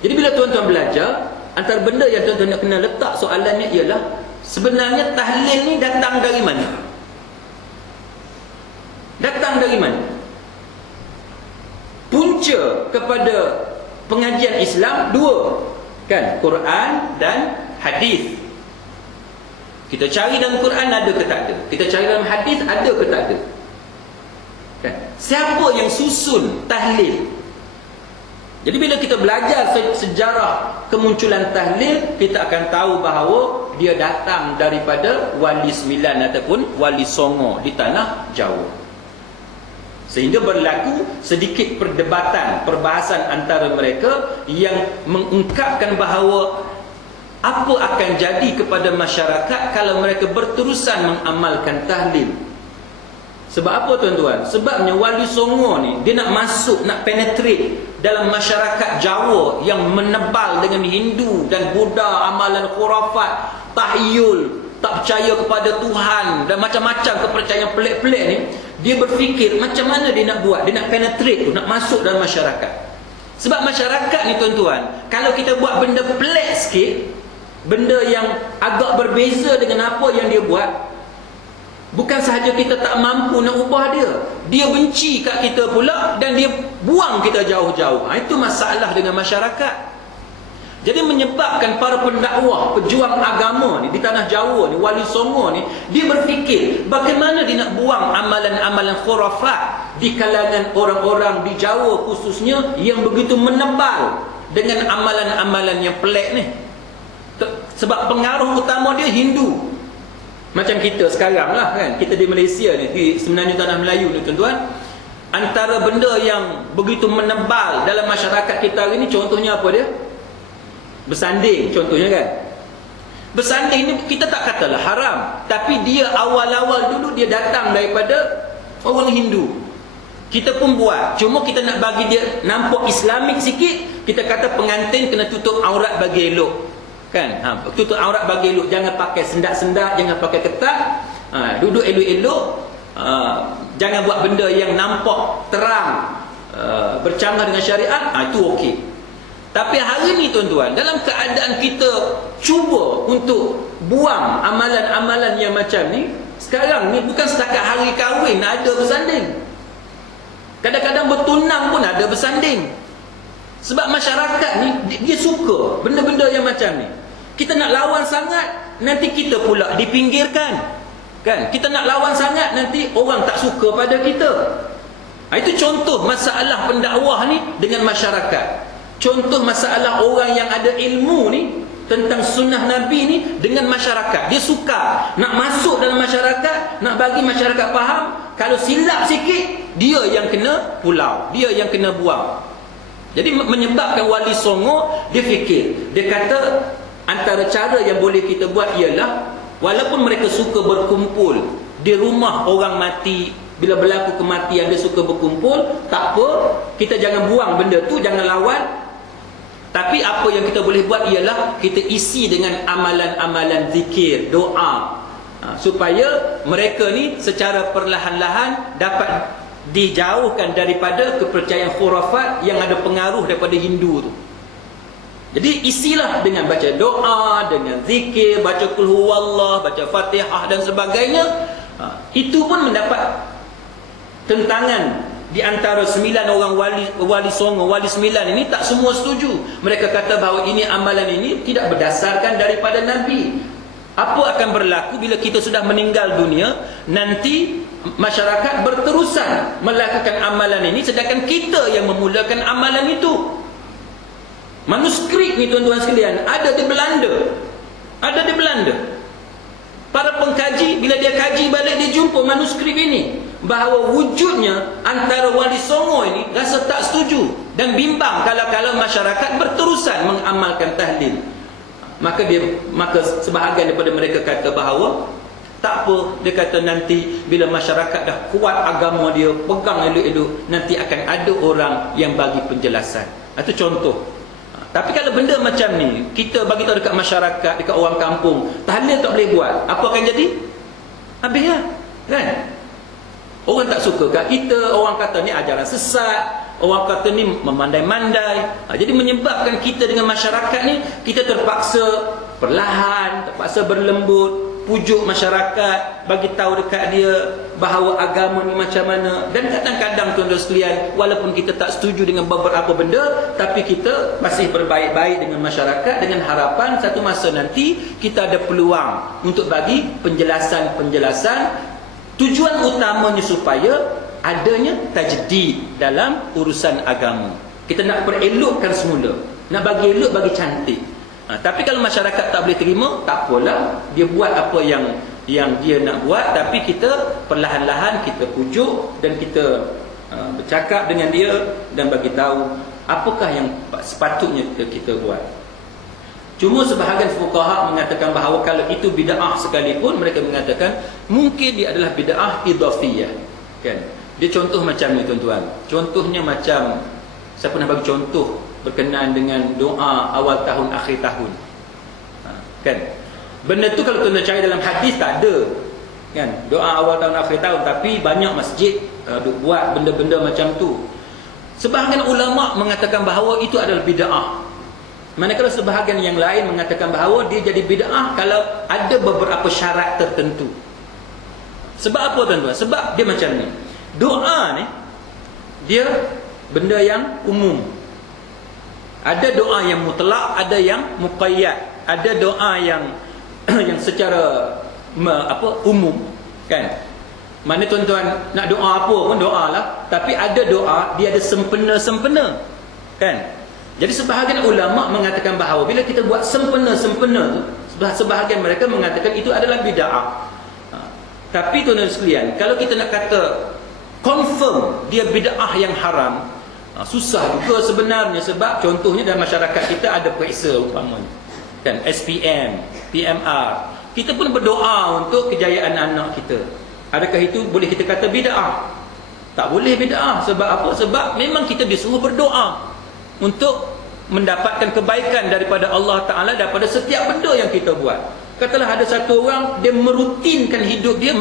Jadi bila tuan-tuan belajar, antara benda yang tuan-tuan nak kena letak soalannya ialah, sebenarnya tahlil ni datang dari mana? Datang dari mana? Punca kepada pengajian Islam 2, kan? Quran dan hadis. Kita cari dalam Quran ada ke tak ada? Kita cari dalam hadis ada ke tak ada? Kan? Siapa yang susun tahlil? Jadi bila kita belajar sejarah kemunculan tahlil, kita akan tahu bahawa dia datang daripada Wali Sembilan ataupun Wali Songo di tanah Jawa. Sehingga berlaku sedikit perdebatan, perbahasan antara mereka yang mengungkapkan bahawa apa akan jadi kepada masyarakat kalau mereka berterusan mengamalkan tahlil. Sebab apa tuan-tuan? Sebabnya Wali Songo ni, dia nak masuk, nak penetrate dalam masyarakat Jawa yang menebal dengan Hindu dan Buddha, amalan khurafat, tahyul, tak percaya kepada Tuhan dan macam-macam kepercayaan pelik-pelik ni. Dia berfikir macam mana dia nak buat, dia nak penetrate tu, nak masuk dalam masyarakat. Sebab masyarakat ni tuan-tuan, kalau kita buat benda pelik sikit, benda yang agak berbeza dengan apa yang dia buat, bukan sahaja kita tak mampu nak ubah dia, dia benci kat kita pula dan dia buang kita jauh-jauh. Itu masalah dengan masyarakat. Jadi menyebabkan para pendakwah, pejuang agama ni di tanah Jawa ni, Wali Songo ni, dia berfikir bagaimana dia nak buang amalan-amalan khurafat di kalangan orang-orang di Jawa khususnya yang begitu menebal dengan amalan-amalan yang pelik ni. Sebab pengaruh utama dia Hindu. Macam kita sekarang lah, kan? Kita di Malaysia ni, di semenanjung tanah Melayu ni tuan-tuan, antara benda yang begitu menebal dalam masyarakat kita hari ni, contohnya apa dia? Bersanding, contohnya kan. Bersanding ni kita tak katalah haram, tapi dia awal-awal dulu dia datang daripada orang Hindu. Kita pun buat, cuma kita nak bagi dia nampak Islamik sikit. Kita kata pengantin kena tutup aurat bagi elok, kan? Tutup aurat bagi elok, jangan pakai sendak-sendak, jangan pakai ketat, duduk elok-elok, jangan buat benda yang nampak terang, bercanggah dengan syariat. Itu okey. Tapi hari ni tuan-tuan, dalam keadaan kita cuba untuk buang amalan-amalan yang macam ni, sekarang ni bukan setakat hari kahwin ada bersanding, kadang-kadang bertunang pun ada bersanding. Sebab masyarakat ni dia suka benda-benda yang macam ni. Kita nak lawan sangat, nanti kita pula dipinggirkan, kan? Kita nak lawan sangat, nanti orang tak suka pada kita. Itu contoh masalah pendakwah ni dengan masyarakat. Contoh masalah orang yang ada ilmu ni tentang sunnah Nabi ni dengan masyarakat. Dia suka nak masuk dalam masyarakat, nak bagi masyarakat faham. Kalau silap sikit, dia yang kena pulau, dia yang kena buang. Jadi menyebabkan Wali Songo, dia fikir, dia kata antara cara yang boleh kita buat ialah, walaupun mereka suka berkumpul di rumah orang mati, bila berlaku kematian dia suka berkumpul, tak apa, kita jangan buang benda tu, jangan lawan. Tapi apa yang kita boleh buat ialah kita isi dengan amalan-amalan zikir, doa, supaya mereka ni secara perlahan-lahan dapat dijauhkan daripada kepercayaan khurafat yang ada pengaruh daripada Hindu tu. Jadi isilah dengan baca doa, dengan zikir, baca qul huwallah, baca Fatihah dan sebagainya. Itu pun mendapat tentangan di antara 9 orang wali Songo, wali 9 ini tak semua setuju. Mereka kata bahawa ini amalan ini tidak berdasarkan daripada Nabi. Apa akan berlaku bila kita sudah meninggal dunia? Nanti masyarakat berterusan melakukan amalan ini, sedangkan kita yang memulakan amalan itu. Manuskrip ni tuan-tuan sekalian ada di Belanda. Ada di Belanda. Para pengkaji bila dia kaji balik, dia jumpa manuskrip ini, bahawa wujudnya antara Wali Songo ini rasa tak setuju dan bimbang kalau masyarakat berterusan mengamalkan tahlil. Maka sebahagian daripada mereka kata bahawa tak apa, dia kata nanti bila masyarakat dah kuat agama dia, pegang elok-elok, nanti akan ada orang yang bagi penjelasan. Itu contoh. Tapi kalau benda macam ni kita bagi tahu dekat masyarakat, dekat orang kampung, tahlil tak boleh buat, apa akan jadi? Habis lah, kan? Orang tak suka kat kita, orang kata ni ajaran sesat, orang kata ni memandai-mandai. Jadi menyebabkan kita dengan masyarakat ni, kita terpaksa perlahan, terpaksa berlembut, pujuk masyarakat, bagi tahu dekat dia bahawa agama ni macam mana. Dan kadang-kadang tuan-tuan sekalian, walaupun kita tak setuju dengan beberapa benda, tapi kita masih berbaik-baik dengan masyarakat, dengan harapan satu masa nanti kita ada peluang untuk bagi penjelasan-penjelasan. Tujuan utamanya supaya adanya tajdid dalam urusan agama. Kita nak perelokkan semula, nak bagi elok, bagi cantik. Tapi kalau masyarakat tak boleh terima, tak apalah, dia buat apa yang dia nak buat, tapi kita perlahan-lahan kita pujuk dan kita bercakap dengan dia dan bagi tahu apakah yang sepatutnya kita buat. Cuma sebahagian fuqaha mengatakan bahawa kalau itu bid'ah sekalipun, mereka mengatakan mungkin dia adalah bid'ah idhafiyah, kan? Dia contoh macam ni tuan-tuan. Contohnya macam, saya pernah bagi contoh berkenaan dengan doa awal tahun, akhir tahun, kan? Benda tu kalau tuan-tuan cari dalam hadis tak ada, kan? Doa awal tahun, akhir tahun. Tapi banyak masjid buat benda-benda macam tu. Sebahagian ulama mengatakan bahawa itu adalah bid'ah, manakala sebahagian yang lain mengatakan bahawa dia jadi bid'ah kalau ada beberapa syarat tertentu. Sebab apa tuan-tuan? Sebab dia macam ni, doa ni dia benda yang umum. Ada doa yang mutlak, ada yang muqayyad. Ada doa yang yang secara umum, kan? Mana tuan-tuan nak doa apa pun doalah, tapi ada doa dia ada sempena-sempena, kan? Jadi sebahagian ulama mengatakan bahawa bila kita buat sempena-sempena tu, sebahagian mereka mengatakan itu adalah bid'ah. Tapi tuan-tuan sekalian, kalau kita nak kata confirm dia bid'ah yang haram, susah juga sebenarnya. Sebab contohnya dalam masyarakat kita ada periksa umpamanya, kan, SPM, PMR. Kita pun berdoa untuk kejayaan anak kita. Adakah itu boleh kita kata bid'ah? Tak boleh bid'ah. Sebab apa? Sebab memang kita disuruh berdoa untuk mendapatkan kebaikan daripada Allah Ta'ala daripada setiap benda yang kita buat. Katalah ada satu orang, dia merutinkan hidup dia,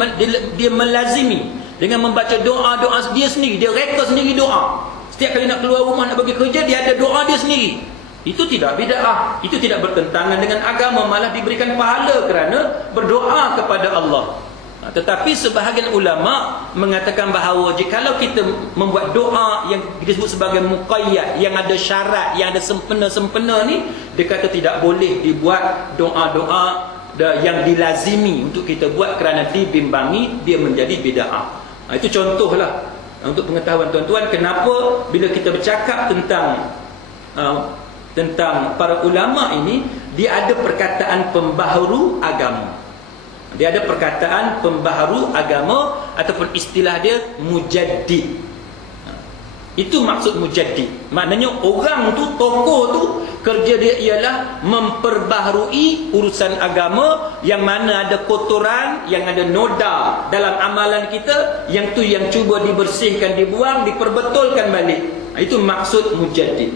dia melazimi dengan membaca doa-doa dia sendiri. Dia reka sendiri doa. Setiap kali nak keluar rumah, nak pergi kerja, dia ada doa dia sendiri. Itu tidak bid'ah. Itu tidak bertentangan dengan agama, malah diberikan pahala kerana berdoa kepada Allah. Tetapi sebahagian ulama mengatakan bahawa jikalau kita membuat doa yang disebut sebagai muqayyad, yang ada syarat, yang ada sempena-sempena ni, dia kata tidak boleh dibuat doa-doa yang dilazimi untuk kita buat kerana dibimbangi, dia menjadi bid'ah. Itu contohlah untuk pengetahuan tuan-tuan kenapa bila kita bercakap tentang tentang para ulama ini, dia ada perkataan pembaharu agama. Dia ada perkataan pembaharu agama ataupun istilah dia mujaddid. Itu maksud mujaddid. Maknanya orang tu, tokoh tu, kerja dia ialah memperbaharui urusan agama yang mana ada kotoran, yang ada noda dalam amalan kita, yang tu yang cuba dibersihkan, dibuang, diperbetulkan balik. Itu maksud mujaddid.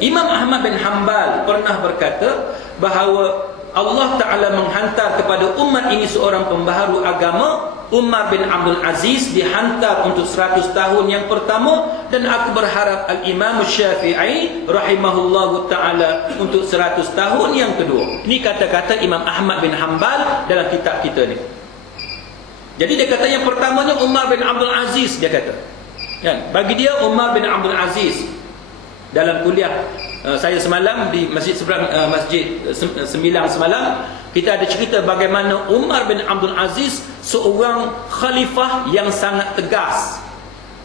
Imam Ahmad bin Hanbal pernah berkata bahawa Allah Ta'ala menghantar kepada umat ini seorang pembaharu agama. Umar bin Abdul Aziz dihantar untuk 100 tahun yang pertama, dan aku berharap Al-Imam Syafi'i rahimahullahu ta'ala untuk 100 tahun yang kedua. Ini kata-kata Imam Ahmad bin Hanbal dalam kitab kita ni. Jadi dia kata yang pertamanya Umar bin Abdul Aziz, dia kata. Bagi dia Umar bin Abdul Aziz, dalam kuliah saya semalam di Masjid Seberang, Masjid Sembilang semalam, kita ada cerita bagaimana Umar bin Abdul Aziz seorang khalifah yang sangat tegas.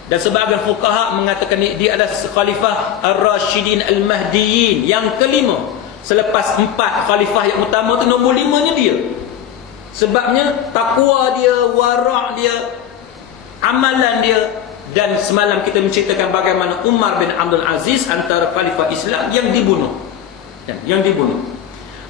Dan sebahagian fuqaha mengatakan dia adalah khalifah Ar-Rashidin Al-Mahdiyin yang kelima. Selepas 4 khalifah yang utama tu, nombor 5-nya dia. Sebabnya takwa dia, warak dia, amalan dia. Dan semalam kita menceritakan bagaimana Umar bin Abdul Aziz antara khalifah Islam yang dibunuh.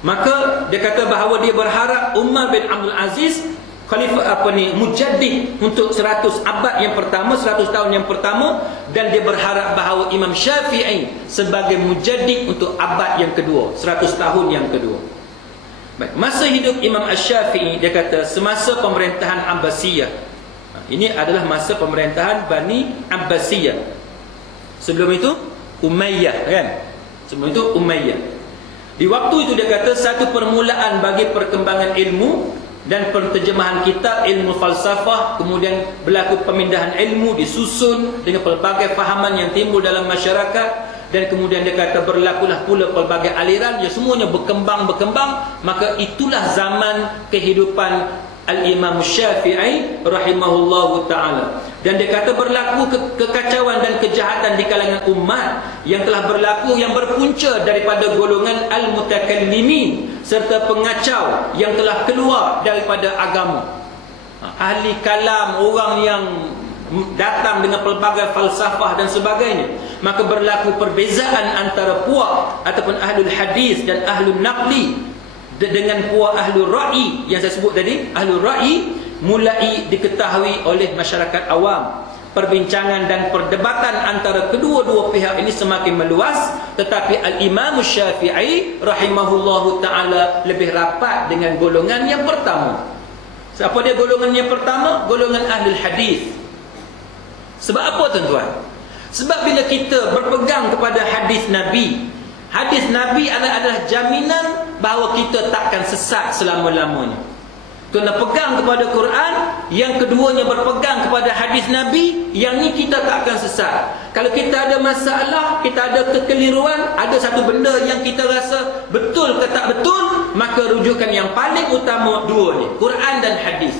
Maka dia kata bahawa dia berharap Umar bin Abdul Aziz khalifah mujaddid untuk 100 abad yang pertama, 100 tahun yang pertama, dan dia berharap bahawa Imam Syafi'i sebagai mujaddid untuk abad yang kedua, 100 tahun yang kedua. Baik, masa hidup Imam Asy-Syafi'i, dia kata semasa pemerintahan Abbasiyah. Ini adalah masa pemerintahan Bani Abbasiyah. Sebelum itu Umayyah, kan? Sebelum itu Umayyah. Di waktu itu dia kata satu permulaan bagi perkembangan ilmu dan penterjemahan kitab ilmu falsafah, kemudian berlaku pemindahan ilmu, disusun dengan pelbagai fahaman yang timbul dalam masyarakat, dan kemudian dia kata berlakulah pula pelbagai aliran yang semuanya berkembang, maka itulah zaman kehidupan Al-Imam Syafi'i rahimahullahu ta'ala. Dan dia kata berlaku kekacauan dan kejahatan di kalangan umat yang telah berlaku, yang berpunca daripada golongan Al-Mutakallimin serta pengacau yang telah keluar daripada agama. Ahli kalam, orang yang datang dengan pelbagai falsafah dan sebagainya. Maka berlaku perbezaan antara puak ataupun ahlul hadis dan ahlul naqli dengan puak ahlul ra'i yang saya sebut tadi. Ahlul ra'i mulai diketahui oleh masyarakat awam. Perbincangan dan perdebatan antara kedua-dua pihak ini semakin meluas, tetapi Al-Imam Syafi'i rahimahullahu ta'ala lebih rapat dengan golongan yang pertama. Siapa dia golongan yang pertama? Golongan ahlul hadis. Sebab apa tuan-tuan? Sebab bila kita berpegang kepada hadis Nabi, hadis Nabi adalah jaminan bahawa kita takkan sesat selama-lamanya. Kena pegang kepada Quran, yang keduanya berpegang kepada hadis Nabi, yang ni kita takkan sesat. Kalau kita ada masalah, kita ada kekeliruan, ada satu benda yang kita rasa betul ke tak betul, maka rujukan yang paling utama dua ni, Quran dan hadis.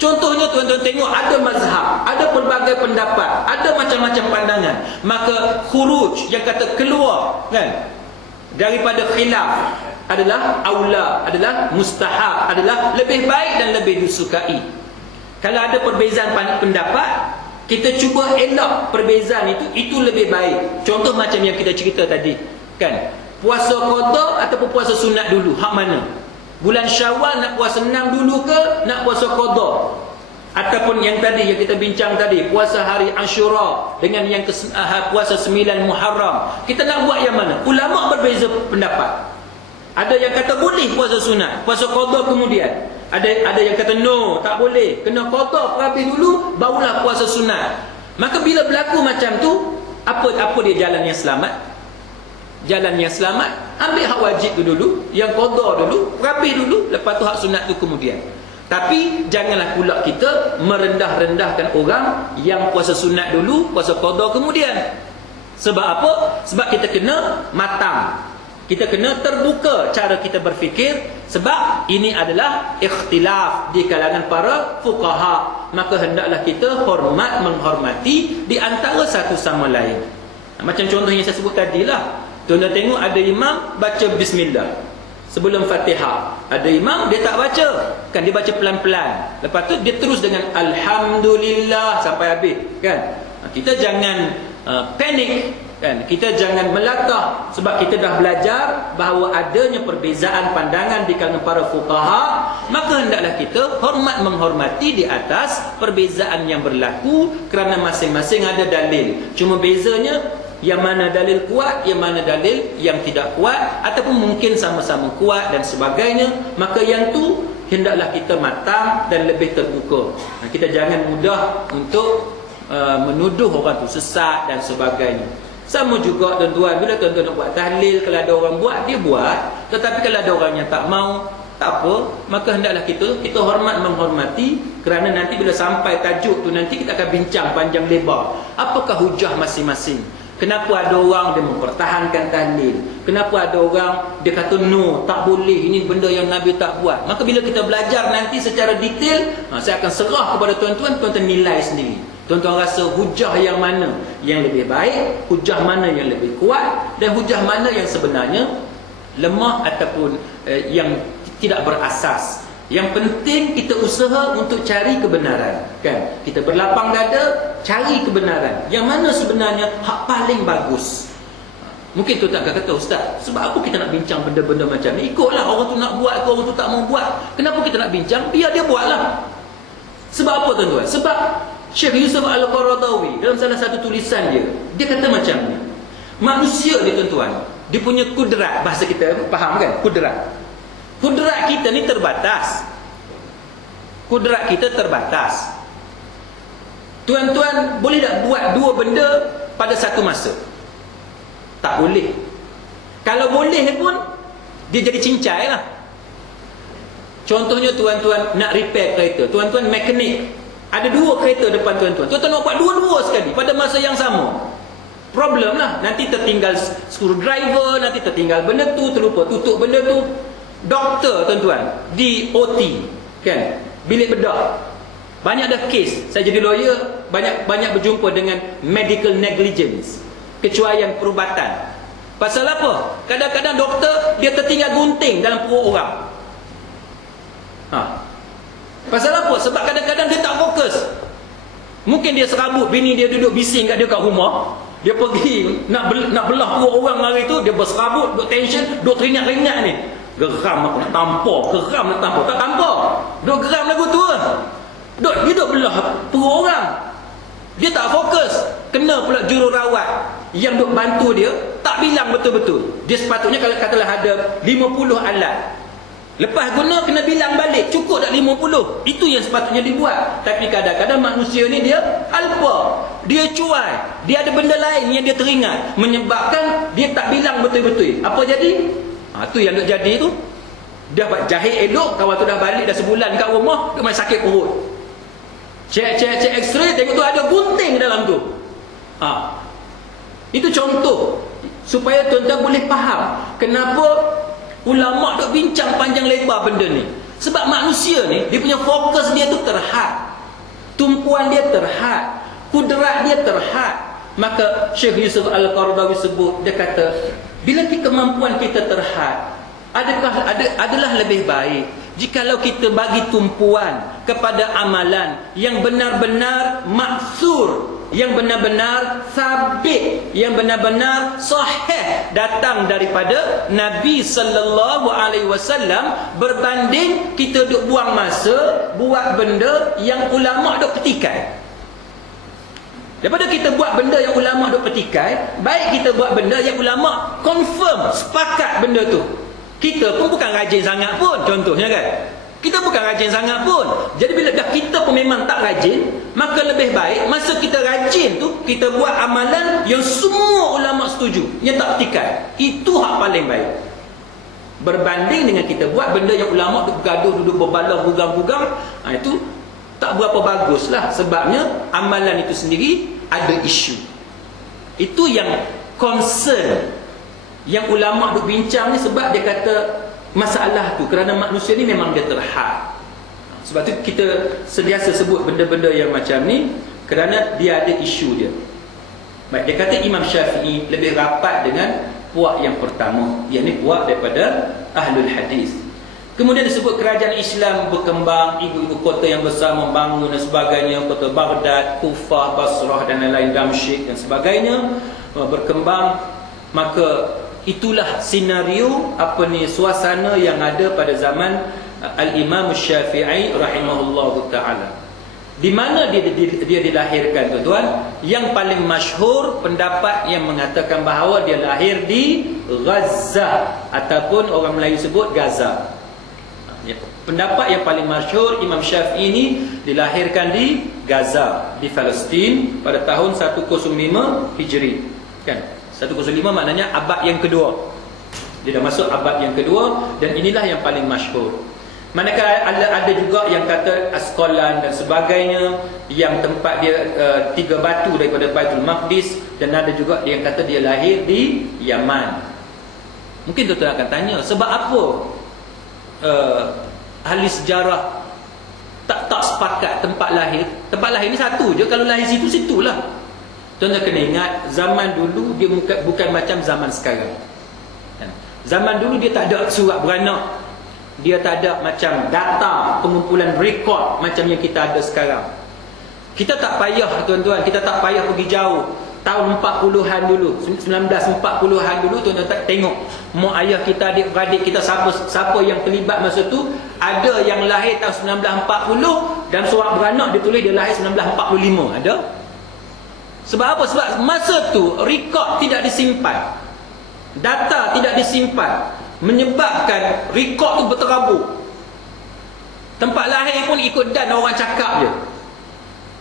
Contohnya tuan-tuan tengok, ada mazhab, ada pelbagai pendapat, ada macam-macam pandangan, maka khuruj yang kata keluar kan daripada khilaf adalah aula, adalah mustahab, adalah lebih baik dan lebih disukai. Kalau ada perbezaan pendapat, kita cuba elak perbezaan itu lebih baik. Contoh macam yang kita cerita tadi kan, puasa qada ataupun puasa sunat dulu, hak mana? Bulan Syawal nak puasa 6 dulu ke nak puasa qada? Ataupun yang tadi yang kita bincang tadi, puasa hari Ashura dengan yang puasa 9 Muharram, kita nak buat yang mana? Ulama berbeza pendapat. Ada yang kata boleh puasa sunat, puasa qada kemudian. Ada yang kata no, tak boleh, kena qada perhabis dulu barulah puasa sunat. Maka bila berlaku macam tu, apa dia jalan yang selamat? Jalan yang selamat, ambil hak wajib tu dulu, yang qada dulu, perhabis dulu, lepas tu hak sunat tu kemudian. Tapi janganlah pula kita merendah-rendahkan orang yang puasa sunat dulu, puasa qada kemudian. Sebab apa? Sebab kita kena matang, kita kena terbuka cara kita berfikir. Sebab ini adalah ikhtilaf di kalangan para fuqaha, maka hendaklah kita menghormati di antara satu sama lain. Macam contoh yang saya sebut tadi lah. Tuan-tuan tengok ada imam baca bismillah sebelum Fatihah. Ada imam dia tak baca, kan dia baca pelan-pelan. Lepas tu dia terus dengan alhamdulillah sampai habis, kan? Kita jangan panik, kan? Kita jangan melakah, sebab kita dah belajar bahawa adanya perbezaan pandangan di kalangan para fuqaha. Maka hendaklah kita hormat menghormati di atas perbezaan yang berlaku, kerana masing-masing ada dalil. Cuma bezanya yang mana dalil kuat, yang mana dalil yang tidak kuat, ataupun mungkin sama-sama kuat dan sebagainya. Maka yang tu hendaklah kita matang dan lebih terbuka. Kita jangan mudah untuk menuduh orang tu sesat dan sebagainya. Sama juga tuan-tuan, bila tuan-tuan nak buat tahlil, kalau ada orang buat, dia buat. Tetapi kalau ada orang yang tak mau, tak apa, maka hendaklah kita hormat menghormati, kerana nanti bila sampai tajuk tu, nanti kita akan bincang panjang lebar apakah hujah masing-masing. Kenapa ada orang dia mempertahankan tahlil? Kenapa ada orang dia kata no, tak boleh, ini benda yang Nabi tak buat? Maka bila kita belajar nanti secara detail, saya akan serah kepada tuan-tuan, tuan-tuan nilai sendiri. Tuan-tuan rasa hujah yang mana yang lebih baik, hujah mana yang lebih kuat, dan hujah mana yang sebenarnya lemah ataupun yang tidak berasas. Yang penting kita usaha untuk cari kebenaran, kan? Kita berlapang dada cari kebenaran. Yang mana sebenarnya hak paling bagus. Mungkin tu tak akan kata, ustaz, sebab apa kita nak bincang benda-benda macam ni? Ikutlah orang tu nak buat ke orang tu tak mau buat. Kenapa kita nak bincang? Biar dia buatlah. Sebab apa tuan-tuan? Sebab Syekh Yusuf Al-Qaradawi dalam salah satu tulisan dia kata macam ni. Manusia ni tuan-tuan, dia punya kudrat, bahasa kita faham kan? Kudrat kita ni terbatas. Kudrat kita terbatas. Tuan-tuan boleh tak buat dua benda pada satu masa? Tak boleh. Kalau boleh pun, dia jadi cincai lah. Contohnya tuan-tuan nak repair kereta. Tuan-tuan mekanik, ada dua kereta depan tuan-tuan. Tuan-tuan nak buat dua-dua sekali pada masa yang sama. Problem lah. Nanti tertinggal screwdriver, nanti tertinggal benda tu, terlupa tutup benda tu. Doktor tuan-tuan di OT, kan, bilik bedah, banyak dah kes. Saya jadi lawyer, banyak berjumpa dengan medical negligence, kecuaian perubatan. Pasal apa? Kadang-kadang doktor dia tertinggal gunting dalam perut orang. Pasal apa? Sebab kadang-kadang dia tak fokus. Mungkin dia serabut bini dia duduk bising kat dia kat rumah. Dia pergi nak belah perut orang hari tu, dia berserabut, duk tension, duk teringat-ringat ni. Geram aku nak tampar, tak tampar. Duk geram lagu tu. Dia duk belah perut orang. Dia tak fokus. Kena pula jururawat yang duk bantu dia tak bilang betul-betul. Dia sepatutnya kalau katalah ada 50 alat, lepas guna kena bilang balik, cukup tak 50? Itu yang sepatutnya dibuat. Tapi kadang-kadang manusia ni dia alpa, dia cuai, dia ada benda lain yang dia teringat, menyebabkan dia tak bilang betul-betul. Apa jadi? Tu yang nak jadi tu, dah jahit elok, kawan tu dah balik dah sebulan kat rumah, dia masih sakit perut. Cek x-ray, tengok tu ada gunting dalam tu. Itu contoh supaya tuan-tuan boleh faham kenapa ulama duk bincang panjang lebar benda ni. Sebab manusia ni, dia punya fokus dia tu terhad, tumpuan dia terhad, kudrat dia terhad. Maka Syekh Yusuf Al-Qaradawi sebut, dia kata, bila kemampuan kita terhad, adalah lebih baik jikalau kita bagi tumpuan kepada amalan yang benar-benar maksur, yang benar-benar sabit, yang benar-benar sahih datang daripada Nabi sallallahu alaihi wasallam, berbanding kita duk buang masa buat benda yang ulama duk petikai. Daripada kita buat benda yang ulama duk petikai, baik kita buat benda yang ulama confirm, sepakat benda tu. Kita pun bukan rajin sangat pun, contohnya kan. Kita bukan rajin sangat pun. Jadi bila dah kita pun memang tak rajin, maka lebih baik masa kita rajin tu, kita buat amalan yang semua ulama setuju, yang tak petikai. Itu hak paling baik. Berbanding dengan kita buat benda yang ulama duk bergaduh, duduk berbalah, gugang-gugang, itu tak berapa baguslah. Sebabnya amalan itu sendiri ada isu. Itu yang concern yang ulama duk bincang ni, sebab dia kata masalah tu kerana manusia ni memang dia terhad. Sebab tu kita sentiasa sebut benda-benda yang macam ni kerana dia ada isu dia. Baik, dia kata Imam Syafi'i lebih rapat dengan puak yang pertama, yakni puak daripada Ahlul Hadis. Kemudian disebut kerajaan Islam berkembang, ibu-ibu kota yang besar membangun dan sebagainya, kota Baghdad, Kufah, Basrah dan lain-lain, Damsyik dan sebagainya berkembang. Maka itulah senario suasana yang ada pada zaman Al-Imam Syafi'i rahimahullahu taala. Di mana dia dilahirkan, tuan-tuan? Yang paling masyhur pendapat yang mengatakan bahawa dia lahir di Gaza, ataupun orang Melayu sebut Gaza. Pendapat yang paling masyhur, Imam Syafi'i ini dilahirkan di Gaza, di Palestin pada tahun 105 Hijri. Kan? 105 maknanya abad yang kedua. Dia dah masuk abad yang kedua, dan inilah yang paling masyhur. Manakala ada juga yang kata Asqalan dan sebagainya, yang tempat dia 3 batu daripada Baitul Maqdis, dan ada juga yang kata dia lahir di Yaman. Mungkin tuan-tuan akan tanya, sebab apa ahli sejarah tak sepakat tempat lahir? Tempat lahir ni satu je, kalau lahir situlah. Tuan-tuan kena ingat, zaman dulu dia bukan macam zaman sekarang. Zaman dulu dia tak ada surat beranak, dia tak ada macam data pengumpulan rekod macam yang kita ada sekarang. Kita tak payah, tuan-tuan, kita tak payah pergi jauh. Tahun 40-an dulu, 1940-an dulu, tuan-tuan tak tengok mak ayah kita, adik-beradik kita, siapa yang terlibat masa tu. Ada yang lahir tahun 1940, dan surat beranak dia tulis dia lahir 1945. Ada. Sebab apa? Sebab masa tu rekod tidak disimpan, data tidak disimpan, menyebabkan rekod tu berterabur. Tempat lahir pun ikut dan orang cakap je.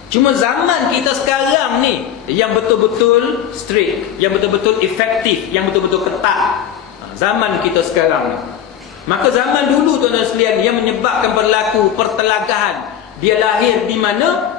Cuma zaman kita sekarang ni yang betul-betul strict, yang betul-betul efektif, yang betul-betul ketat. Zaman kita sekarang ni. Maka zaman dulu, tuan-tuan sekalian, yang menyebabkan berlaku pertelagahan, dia lahir di mana?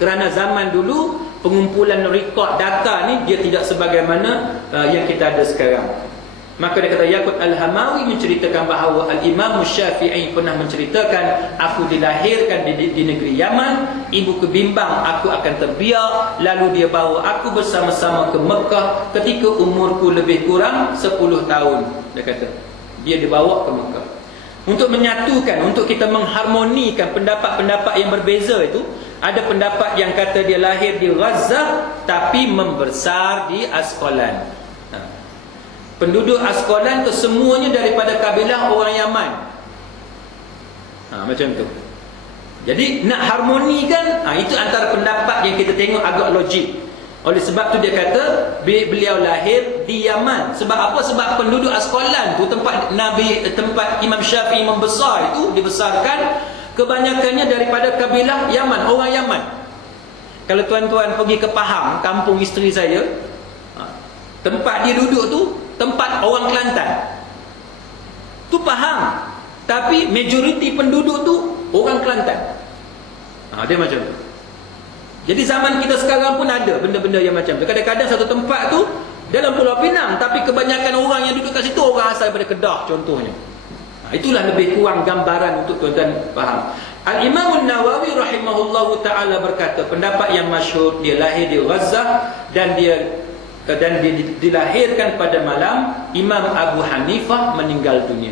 Kerana zaman dulu pengumpulan rekod data ni dia tidak sebagaimana yang kita ada sekarang. Maka dia kata, Yaqut Al-Hamawi menceritakan bahawa Al-Imam Syafi'i pernah menceritakan, aku dilahirkan di negeri Yaman, ibuku bimbang aku akan terbiak, lalu dia bawa aku bersama-sama ke Mekah ketika umurku lebih kurang 10 tahun. Dia kata, dia dibawa ke Mekah untuk menyatukan, untuk kita mengharmonikan pendapat-pendapat yang berbeza itu. Ada pendapat yang kata dia lahir di Gaza tapi membesar di Asqalan. Penduduk Asqalan kesemuanya daripada kabilah orang Yaman. Macam tu. Jadi nak harmonikan, itu antara pendapat yang kita tengok agak logik. Oleh sebab tu dia kata beliau lahir di Yaman. Sebab apa? Sebab penduduk Asqalan tu, tempat Imam Syafi'i membesar itu, dibesarkan kebanyakannya daripada kabilah Yaman, orang Yaman. Kalau tuan-tuan pergi ke Pahang, kampung isteri saya, tempat dia duduk tu tempat orang Kelantan. Tu Pahang, tapi majoriti penduduk tu orang Kelantan. Dia macam tu. Jadi zaman kita sekarang pun ada benda-benda yang macam tu. Kadang-kadang satu tempat tu dalam Pulau Pinang, tapi kebanyakan orang yang duduk kat situ orang asal daripada Kedah contohnya. Itulah lebih kurang gambaran untuk tuan-tuan faham. Al-Imam An-Nawawi rahimahullahu ta'ala berkata, pendapat yang masyhur, dia lahir di Gaza, dan dilahirkan pada malam Imam Abu Hanifah meninggal dunia.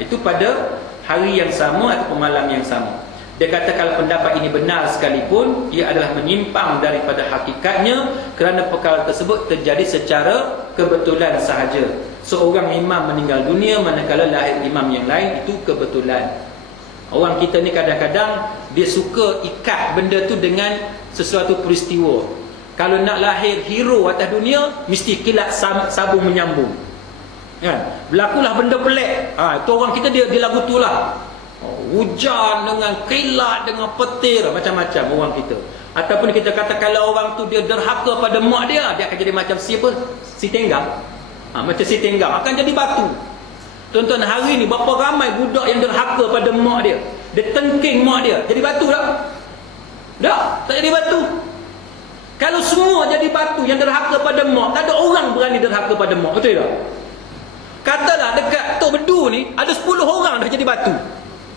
Itu pada hari yang sama atau malam yang sama. Dia kata kalau pendapat ini benar sekalipun, ia adalah menyimpang daripada hakikatnya, kerana perkara tersebut terjadi secara kebetulan sahaja. Seorang imam meninggal dunia, manakala lahir imam yang lain, itu kebetulan. Orang kita ni kadang-kadang dia suka ikat benda tu dengan sesuatu peristiwa. Kalau nak lahir hero atas dunia, mesti kilat sabung menyambung. Kan? Berlakulah benda pelik. Itu orang kita dia lagu tu lah. Hujan dengan kilat, dengan petir, macam-macam orang kita. Ataupun kita kata kalau orang tu dia derhaka pada mak dia, dia akan jadi macam siapa? Si Tenggang. Macam si Tenggang akan jadi batu. Tuan-tuan, hari ni berapa ramai budak yang derhaka pada mak dia. Dia tengking mak dia. Jadi batu tak? Tak jadi batu. Kalau semua jadi batu yang derhaka pada mak, tak ada orang berani derhaka pada mak. Betul tak? Katalah dekat Tok Bedu ni ada 10 orang dah jadi batu.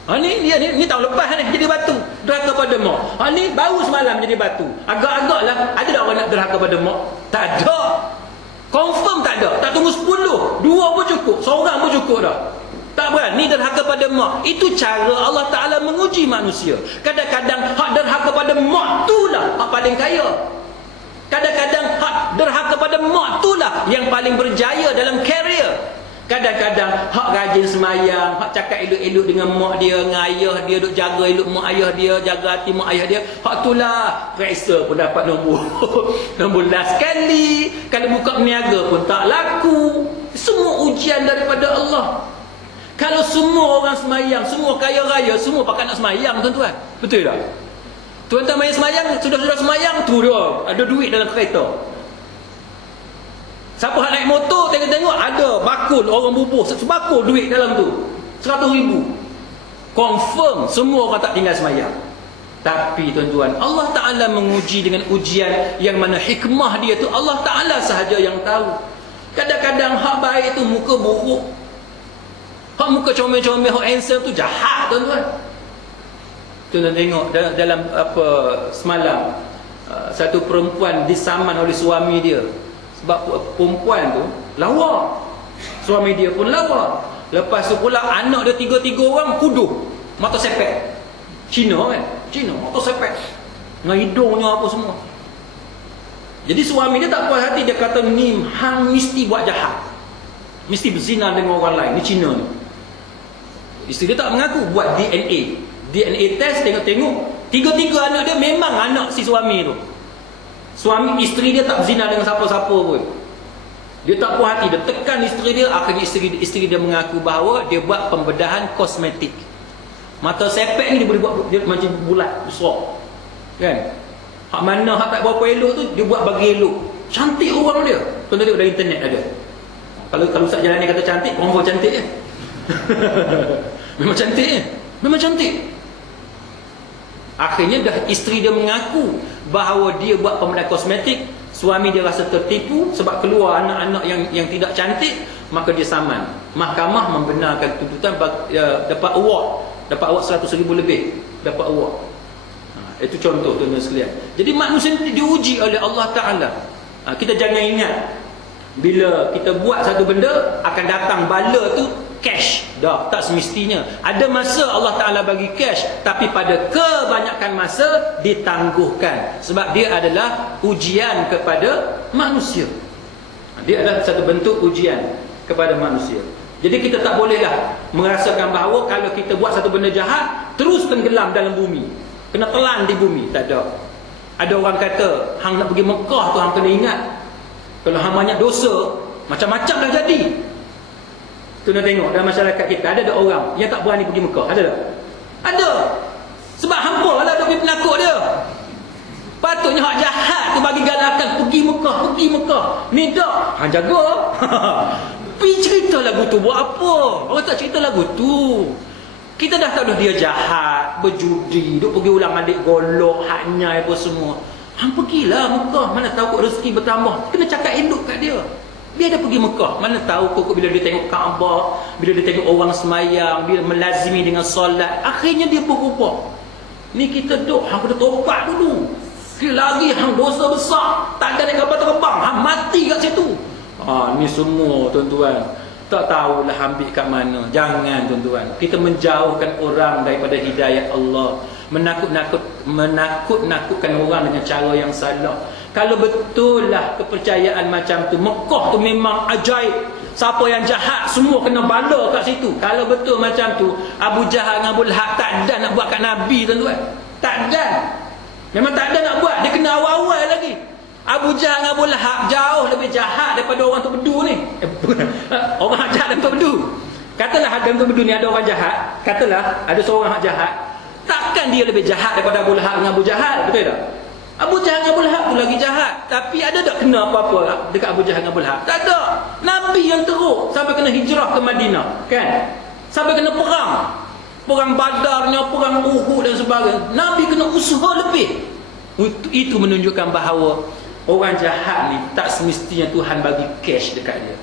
Ni tahun lepas ni jadi batu. Derhaka pada mak. Ni baru semalam jadi batu. Agak-agaklah ada tak orang nak derhaka pada mak? Tak ada. Confirm tak ada. Tak tunggu 10, 2 pun cukup, seorang pun cukup dah. Tak berani derhaka pada mak. Itu cara Allah Ta'ala menguji manusia. Kadang-kadang hak derhaka pada mak itulah hak paling kaya. Kadang-kadang hak derhaka pada mak itulah yang paling berjaya dalam karier. Kadang-kadang hak rajin semayang, hak cakap elok-elok dengan mak dia, dengan ayah dia, duk jaga elok mak ayah dia, jaga hati mak ayah dia, hak itulah rasa pun dapat nombor last kali. Kalau buka peniaga pun tak laku. Semua ujian daripada Allah. Kalau semua orang semayang, semua kaya raya, semua pakai nak semayang, tuan-tuan. Betul tak? Tuan-tuan main semayang, sudah semayang, tu dia ada duit dalam kereta. Siapa nak naik motor, tengok-tengok ada bakul orang bubuh, sebakul duit dalam tu, 100,000. Confirm semua orang tak tinggal semayang. Tapi tuan-tuan, Allah Ta'ala menguji dengan ujian yang mana hikmah dia tu Allah Ta'ala sahaja yang tahu. Kadang-kadang hak baik tu muka buruk, hak muka comel-comel, hak handsome tu jahat, tuan-tuan. Tuan-tuan tengok dalam apa semalam, satu perempuan disaman oleh suami dia. Sebab perempuan tu lawa, suami dia pun lawa. Lepas tu pula anak dia 3 orang kuduh, mata sepet. Cina kan? Cina, mata sepet, dengan hidungnya apa semua. Jadi suami dia tak puas hati. Dia kata, ni hang mesti buat jahat, mesti berzina dengan orang lain. Ni Cina ni. Isteri dia tak mengaku. Buat DNA test, tengok-tengok 3 anak dia memang anak si suami tu. Suami isteri dia tak berzina dengan siapa-siapa pun. Dia tak puas hati, dia tekan isteri dia. Akhirnya isteri dia mengaku bahawa dia buat pembedahan kosmetik. Mata sepet ni dia boleh buat dia macam bulat besar, kan? Hak mana hak tak berapa elok tu dia buat bagi elok. Cantik orang dia. Tuan-tuan tengok dari internet ada. Kalau Ustaz Jalani kata cantik, confirm cantik je. Memang cantik je. Memang cantik. Akhirnya dah isteri dia mengaku bahawa dia buat pembedahan kosmetik. Suami dia rasa tertipu sebab keluar anak-anak yang tidak cantik, maka dia saman. Mahkamah membenarkan tuntutan, dapat award 100,000 lebih, dapat award. Itu contoh tuan-tuan sekalian. Jadi manusia ini diuji oleh Allah Ta'ala. Kita jangan ingat bila kita buat satu benda akan datang bala tu cash. Dah, tak semestinya. Ada masa Allah Ta'ala bagi cash, tapi pada kebanyakan masa ditangguhkan. Sebab dia adalah ujian kepada manusia. Dia adalah satu bentuk ujian kepada manusia. Jadi kita tak bolehlah merasakan bahawa kalau kita buat satu benda jahat, terus tenggelam dalam bumi, kena telan di bumi. Tak ada. Ada orang kata, hang nak pergi Mekah tu hang kena ingat, kalau hang banyak dosa, macam-macam dah jadi. Tu nak tengok dalam masyarakat kita, ada orang yang tak berani pergi Mekah. Ada tak? Ada. Sebab hampa lah duk pergi penakut dia. Patutnya hak jahat tu bagi galakan, pergi Mekah. Ni tak, hang jaga. Pergi cerita lagu tu buat apa? Orang tak cerita lagu tu. Kita dah tahu dia jahat, berjudi, duk pergi ulang adik golok, haknya apa semua. Hang pergilah Mekah, mana tahu kok rezeki bertambah. Kena cakap elok kat dia. Dia dah pergi Mekah, mana tahu kok bila dia tengok Kaabah, bila dia tengok orang semayang, dia melazimi dengan solat, akhirnya dia berubah. Ni kita duk, hang kena tobat dulu. Sekali lagi hang dosa besar, tak ada kapal terbang, hang mati kat situ. Ni semua tuan-tuan tak tahulah ambil kat mana. Jangan tuan-tuan, kita menjauhkan orang daripada hidayah Allah, menakut-nakutkan orang dengan cara yang salah. Kalau betul lah kepercayaan macam tu, Mekah tu memang ajaib, siapa yang jahat semua kena bala kat situ. Kalau betul macam tu, Abu Jahal dengan Abu Lahab tak ada nak buat kat Nabi, tuan-tuan. Tak ada. Memang tak ada nak buat. Dia kena awal-awal lagi. Abu Jahal dengan Abu Lahab jauh lebih jahat daripada orang tu bedu ni. Orang jahat daripada bedu. Katalah dalam tu bedu ni ada orang jahat, katalah ada seorang hak jahat, takkan dia lebih jahat daripada Abu Lahab dengan Abu Jahal? Betul tak? Abu Jahal dengan Abu Lahab tu lagi jahat. Tapi ada tak kena apa-apa dekat Abu Jahal dengan Abu Lahab? Tak ada. Nabi yang teruk sampai kena hijrah ke Madinah, kan? Sampai kena perang. Perang Badarnya, perang Uhud dan sebagainya. Nabi kena usaha lebih. Itu menunjukkan bahawa orang jahat ni tak semestinya Tuhan bagi cash dekat dia.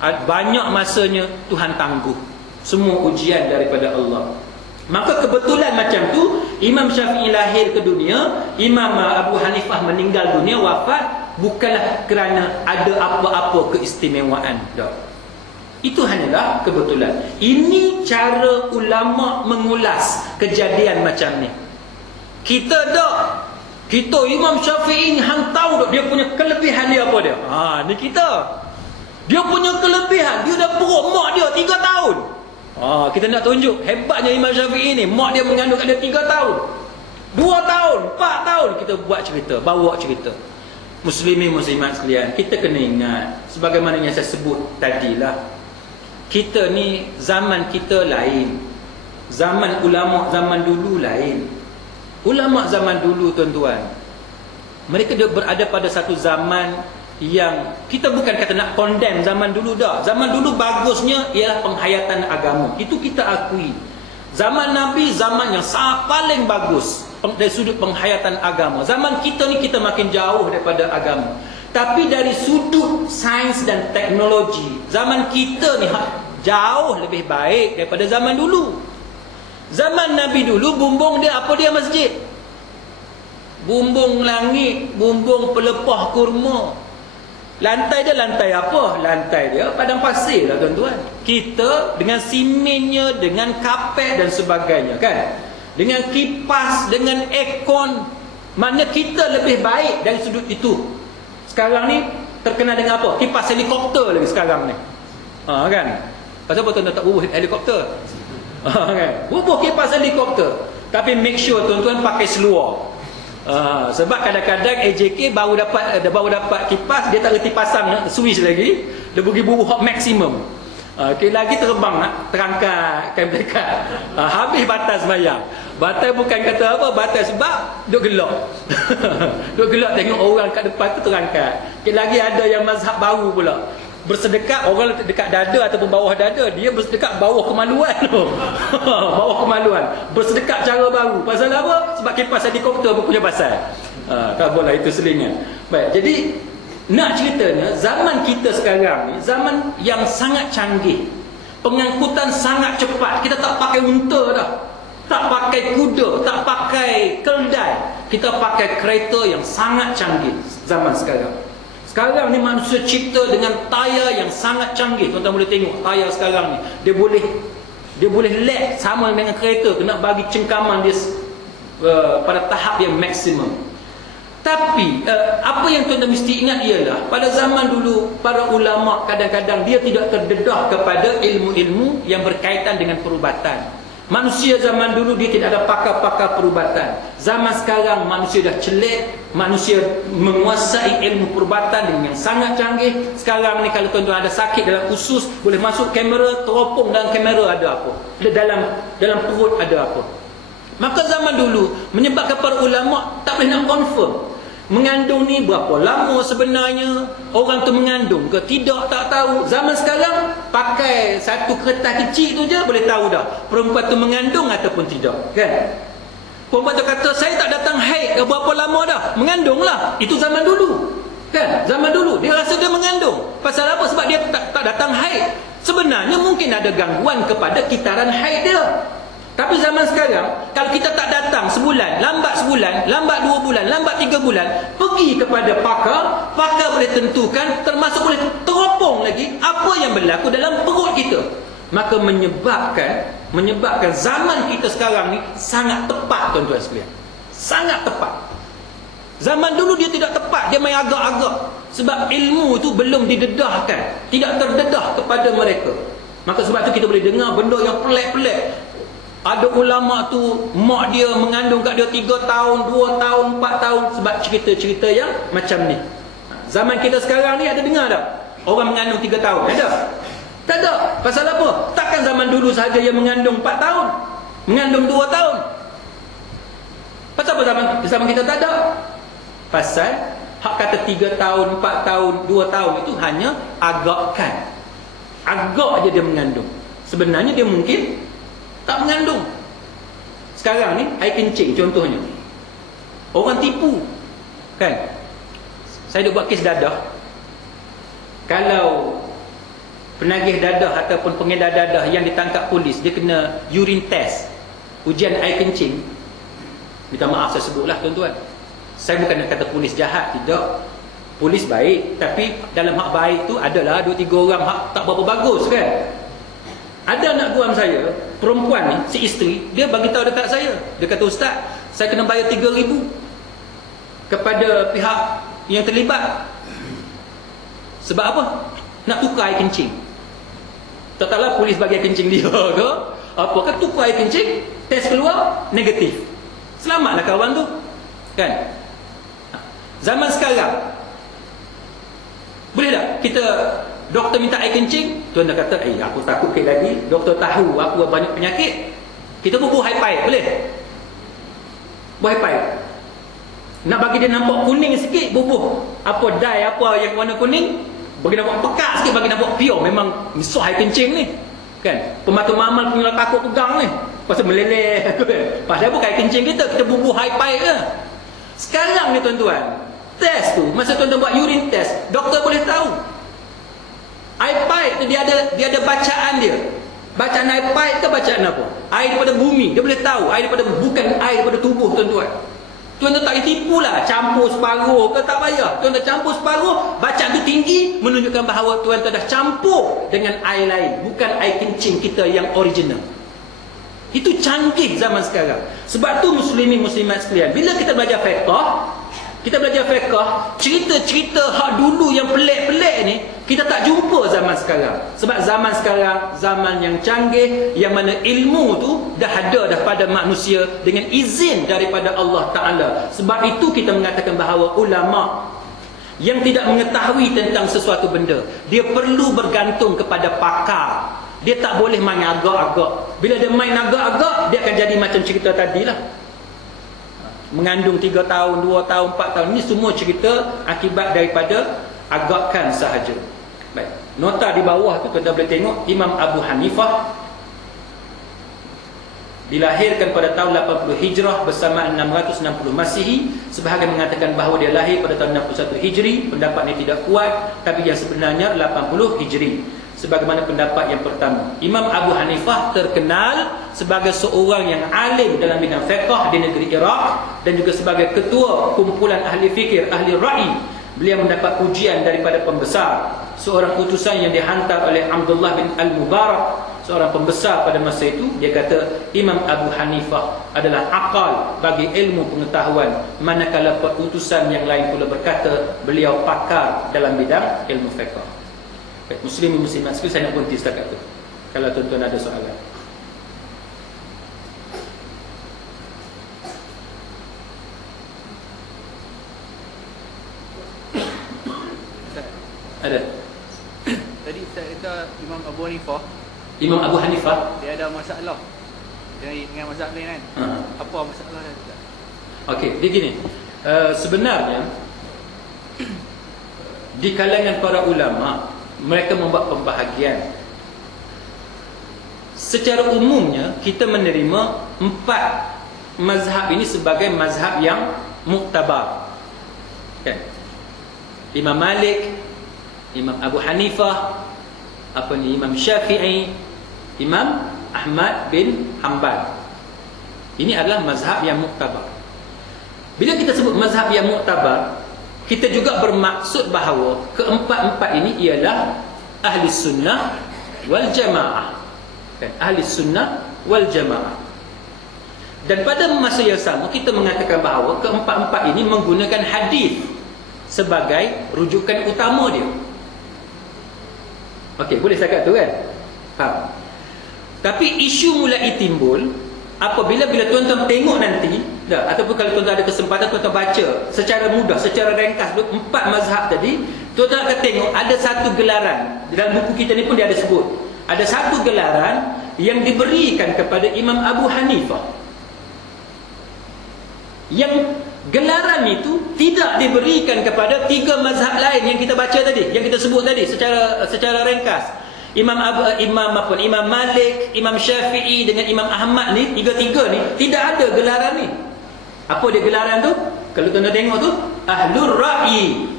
Tak. Banyak masanya Tuhan tangguh. Semua ujian daripada Allah. Maka kebetulan macam tu, Imam Syafi'i lahir ke dunia, Imam Abu Hanifah meninggal dunia, wafat, bukanlah kerana ada apa-apa keistimewaan. Tak. Itu hanyalah kebetulan. Ini cara ulama mengulas kejadian macam ni. Kita tak. Kita Imam Syafi'i ni hang tahu tak dia punya kelebihan dia apa dia? Ni kita. Dia punya kelebihan, dia dah perut mak dia 3 tahun. Kita nak tunjuk hebatnya Imam Syafi'i ni. Mak dia mengandung dia 3 tahun, 2 tahun, 4 tahun. Kita buat cerita, bawa cerita. Muslimin muslimat sekalian, kita kena ingat, sebagaimana yang saya sebut tadilah, kita ni zaman kita lain. Zaman ulama zaman dulu lain. Ulama zaman dulu tuan-tuan, mereka berada pada satu zaman yang kita bukan kata nak condemn zaman dulu dah. Zaman dulu bagusnya ialah penghayatan agama. Itu kita akui. Zaman Nabi zaman yang paling bagus dari sudut penghayatan agama. Zaman kita ni kita makin jauh daripada agama. Tapi dari sudut sains dan teknologi, zaman kita ni jauh lebih baik daripada zaman dulu. Zaman Nabi dulu bumbung dia apa dia masjid? Bumbung langit, bumbung pelepah kurma. Lantai dia lantai apa? Lantai dia padang pasir lah tuan-tuan. Kita dengan simennya, dengan kapet dan sebagainya kan. Dengan kipas, dengan aircon. Mana kita lebih baik dari sudut itu. Sekarang ni terkenal dengan apa? Kipas helikopter lagi sekarang ni. Kan? Pasal apa tuan-tuan tak bubuh helikopter? Kan? Bubuh kipas helikopter. Tapi make sure tuan-tuan pakai seluar. Sebab kadang-kadang AJK baru dapat kipas, dia tak reti pasang switch lagi, dia pergi bubuh maksimum. Lagi terbang terangkat kan dekat. Habis batas bayar. Batas bukan kata apa, batas sebab duk gelak. Duk gelak tengok orang kat depan tu terangkat. Lagi ada yang mazhab baru pula. Bersedekap orang dekat dada ataupun bawah dada, dia bersedekap bawah kemaluan tu. Bawah kemaluan. Bersedekap cara baru. Pasal apa? Sebab kipas helikopter pun punya pasal. Tak boleh itu selingan. Baik, jadi nak ceritanya zaman kita sekarang ni zaman yang sangat canggih. Pengangkutan sangat cepat. Kita tak pakai unta dah. Tak pakai kuda, tak pakai keldai. Kita pakai kereta yang sangat canggih zaman sekarang. Sekarang ni manusia cipta dengan tayar yang sangat canggih. Tuan-tuan boleh tengok tayar sekarang ni. Dia boleh lag sama dengan kereta. Kena bagi cengkaman dia pada tahap yang maksimum. Tapi apa yang tuan-tuan mesti ingat ialah pada zaman dulu para ulama kadang-kadang dia tidak terdedah kepada ilmu-ilmu yang berkaitan dengan perubatan. Manusia zaman dulu dia tidak ada pakar-pakar perubatan. Zaman sekarang manusia dah celik, manusia menguasai ilmu perubatan dengan yang sangat canggih. Sekarang ni kalau tuan-tuan ada sakit dalam usus, boleh masuk kamera, teropong dalam kamera ada apa, dalam perut ada apa. Maka zaman dulu menyebabkan para ulama tak boleh nak confirm mengandung ni berapa lama sebenarnya, orang tu mengandung ke tidak, tak tahu. Zaman sekarang pakai satu kertas kecil tu je boleh tahu dah perempuan tu mengandung ataupun tidak, kan? Perempuan tu kata saya tak datang haid dah berapa lama dah, mengandung lah. Itu zaman dulu, kan? Zaman dulu dia rasa dia mengandung. Pasal apa? Sebab dia tak datang haid. Sebenarnya mungkin ada gangguan kepada kitaran haid dia. Tapi zaman sekarang, kalau kita tak datang sebulan, lambat 2 bulan, lambat 3 bulan, pergi kepada pakar, pakar boleh tentukan, termasuk boleh teropong lagi apa yang berlaku dalam perut kita. Maka menyebabkan zaman kita sekarang ni sangat tepat tuan-tuan sekalian. Sangat tepat. Zaman dulu dia tidak tepat, dia main agak-agak. Sebab ilmu tu belum didedahkan, tidak terdedah kepada mereka. Maka sebab tu kita boleh dengar benda yang pelik-pelik. Ada ulama tu mak dia mengandung kat dia 3 tahun, 2 tahun, 4 tahun. Sebab cerita-cerita yang macam ni. Zaman kita sekarang ni ada dengar tak? Orang mengandung 3 tahun, ada? Tak ada. Pasal apa? Takkan zaman dulu sahaja yang mengandung 4 tahun, mengandung 2 tahun. Pasal apa zaman kita tak ada? Pasal hak kata 3 tahun, 4 tahun, 2 tahun itu hanya agakkan. Agak je dia mengandung. Sebenarnya dia mungkin tak mengandung. Sekarang ni air kencing contohnya, orang tipu, kan? Saya dah buat kes dadah. Kalau penagih dadah ataupun pengedar dadah yang ditangkap polis, dia kena urine test, ujian air kencing. Minta maaf saya sebutlah tuan-tuan, saya bukan nak kata polis jahat, tidak. Polis baik, tapi dalam hak baik tu adalah 2-3 orang hak tak berapa bagus kan. Ada anak guam saya, perempuan ni, si isteri, dia bagi tahu dekat saya. Dia kata, "Ustaz, saya kena bayar 3,000 kepada pihak yang terlibat." Sebab apa? Nak tukar air kencing. Tak tahulah polis bagi air kencing dia ke apa kan, tukar air kencing, test keluar negatif. Selamatlah kawan tu. Kan? Zaman sekarang boleh tak kita, doktor minta air kencing, tuan dah kata, aku takut sikit lagi, doktor tahu aku banyak penyakit, kita bubuh high pipe, boleh? Bubuh high pipe. Nak bagi dia nampak kuning sikit, bubuh apa dye apa yang warna kuning, bagi nampak pekat sikit, bagi nampak pure. Memang misah air kencing ni kan. Pematu mamal punya takut pegang ni, pasal meleleh. Pasal bukan air kencing kita bubuh high pipe ke. Sekarang ni tuan-tuan, test tu, masa tuan-tuan buat urine test, doktor boleh tahu air pipe tu dia ada bacaan dia. Bacaan air pipe ke bacaan apa? Air daripada bumi, dia boleh tahu. Air daripada, bukan air daripada tubuh tuan-tuan. Tuan-tuan tak tipu lah, campur separuh ke tak payah. Tuan-tuan campur separuh, bacaan tu tinggi, menunjukkan bahawa tuan-tuan dah campur dengan air lain, bukan air kencing kita yang original. Itu canggih zaman sekarang. Sebab tu muslimin muslimat sekalian, bila kita belajar fiqh, cerita-cerita hak dulu yang pelik-pelik ni kita tak jumpa zaman sekarang. Sebab zaman sekarang zaman yang canggih, yang mana ilmu tu dah ada dah pada manusia dengan izin daripada Allah Ta'ala. Sebab itu kita mengatakan bahawa ulama yang tidak mengetahui tentang sesuatu benda, dia perlu bergantung kepada pakar. Dia tak boleh main agak-agak. Bila dia main agak-agak, dia akan jadi macam cerita tadilah. Mengandung 3 tahun, 2 tahun, 4 tahun. Ini semua cerita akibat daripada agakan sahaja. Baik. Nota di bawah tu tuan-tuan boleh tengok, Imam Abu Hanifah dilahirkan pada tahun 80 Hijrah bersama 660 Masihi. Sebahagian mengatakan bahawa dia lahir pada tahun 61 Hijri. Pendapat ini tidak kuat, tapi yang sebenarnya 80 Hijri. Sebagaimana pendapat yang pertama, Imam Abu Hanifah terkenal sebagai seorang yang alim dalam bidang fiqh di negeri Iraq dan juga sebagai ketua kumpulan ahli fikir, ahli ra'i. Beliau mendapat pujian daripada pembesar, seorang utusan yang dihantar oleh Abdullah bin Al-Mubarak, seorang pembesar pada masa itu. Dia kata Imam Abu Hanifah adalah akal bagi ilmu pengetahuan, manakala utusan yang lain pula berkata beliau pakar dalam bidang ilmu fiqh. Baik, muslimin muslimat sekalian, saya nak berhenti setakat tu. Kalau tuan-tuan ada soalan. Ada. Tadi Ustaz kata Imam Abu Hanifah. Imam Abu Hanifah Dia ada masalah dengan mazhab lain kan? Apa masalah dia? Okey, dia gini. Sebenarnya di kalangan para ulama, mereka membuat pembahagian. Secara umumnya kita menerima 4 mazhab ini sebagai mazhab yang muktabar. Kan? Imam Malik, Imam Abu Hanifah, Imam Syafi'i, Imam Ahmad bin Hanbal. Ini adalah mazhab yang muktabar. Bila kita sebut mazhab yang muktabar, kita juga bermaksud bahawa keempat-empat ini ialah ahli sunnah wal jamaah. Kan? Ahli sunnah wal jamaah. Dan pada masa yang sama kita mengatakan bahawa keempat-empat ini menggunakan hadis sebagai rujukan utama dia. Okey, boleh cakap tu kan? Faham? Tapi isu mulai timbul apabila tuan-tuan tengok nanti, ataupun kalau tuan-tuan ada kesempatan tuan-tuan baca secara mudah, secara ringkas 4 mazhab tadi, tuan-tuan akan tengok ada satu gelaran. Dalam buku kita ni pun dia ada sebut. Ada satu gelaran yang diberikan kepada Imam Abu Hanifah. Yang gelaran itu tidak diberikan kepada 3 mazhab lain yang kita baca tadi, yang kita sebut tadi secara ringkas. Imam Malik, Imam Syafi'i dengan Imam Ahmad ni, tiga-tiga ni tidak ada gelaran ni. Apa dia gelaran tu? Kalau tuan-tuan tengok tu, Ahlur Ra'yi.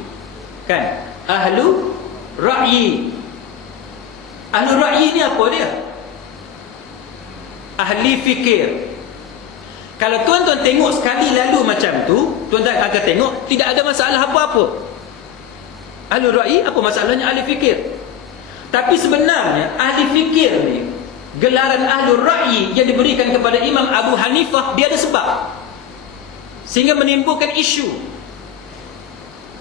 Kan? Ahlur Ra'yi. Ahlul ra'yi ni apa dia? Ahli fikir. Kalau tuan-tuan tengok sekali lalu macam tu, tuan-tuan akan tengok tidak ada masalah apa-apa. Ahlul ra'yi, apa masalahnya ahli fikir? Tapi sebenarnya ahli fikir ni, gelaran ahlul ra'yi yang diberikan kepada Imam Abu Hanifah, dia ada sebab, sehingga menimbulkan isu.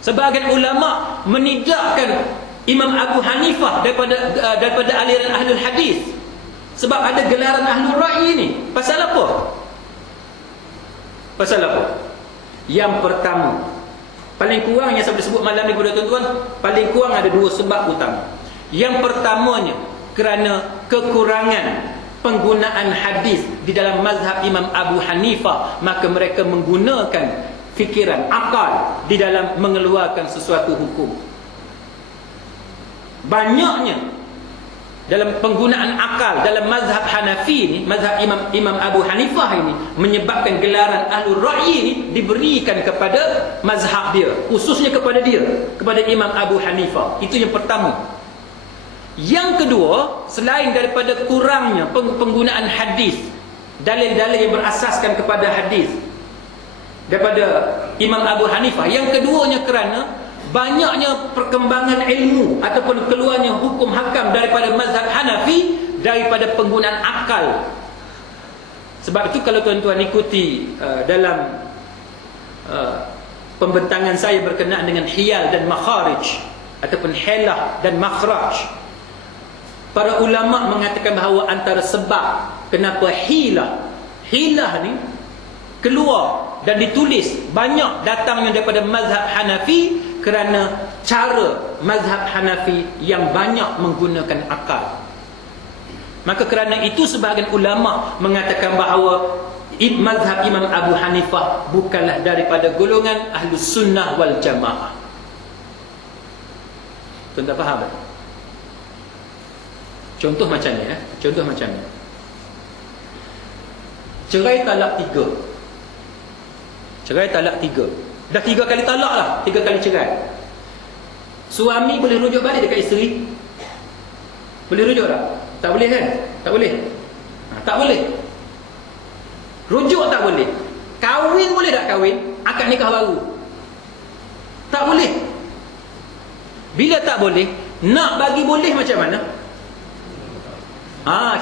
Sebahagian ulama menidakkan Imam Abu Hanifah daripada aliran ahlul hadis sebab ada gelaran ahlul ra'yi ni. Pasal apa? Pasal apa? Yang pertama, paling kurang yang saya boleh sebut malam ni kepada tuan-tuan, paling kurang ada dua sebab utama. Yang pertamanya, kerana kekurangan penggunaan hadis di dalam mazhab Imam Abu Hanifah, maka mereka menggunakan fikiran, akal di dalam mengeluarkan sesuatu hukum. Banyaknya dalam penggunaan akal dalam mazhab Hanafi ni, mazhab Imam Abu Hanifah ini, menyebabkan gelaran ahlul ra'yi ni diberikan kepada mazhab dia, khususnya kepada dia, kepada Imam Abu Hanifah. Itu yang pertama. Yang kedua, selain daripada kurangnya penggunaan hadis, dalil-dalil yang berasaskan kepada hadis daripada Imam Abu Hanifah, yang keduanya kerana banyaknya perkembangan ilmu ataupun keluarnya hukum hakam daripada mazhab Hanafi daripada penggunaan akal. Sebab itu kalau tuan-tuan ikuti dalam pembentangan saya berkenaan dengan hiyal dan makharij ataupun hilah dan makhraj, para ulama mengatakan bahawa antara sebab kenapa hilah ni keluar dan ditulis banyak datangnya daripada mazhab Hanafi, kerana cara mazhab Hanafi yang banyak menggunakan akal. Maka kerana itu sebahagian ulama mengatakan bahawa mazhab Imam Abu Hanifah bukanlah daripada golongan Ahlus Sunnah wal Jamaah. Tuan-tuan faham tak? Contoh macam ni, contoh macam ni. Cerai talak 3. Cerai talak 3. Dah 3 kali talak lah, 3 kali cerai. Suami boleh rujuk balik dekat isteri? Boleh rujuk tak? Tak boleh kan? Tak boleh. Tak boleh. Rujuk tak boleh. Kahwin boleh tak kahwin? Akad nikah baru? Tak boleh. Bila tak boleh, nak bagi boleh macam mana?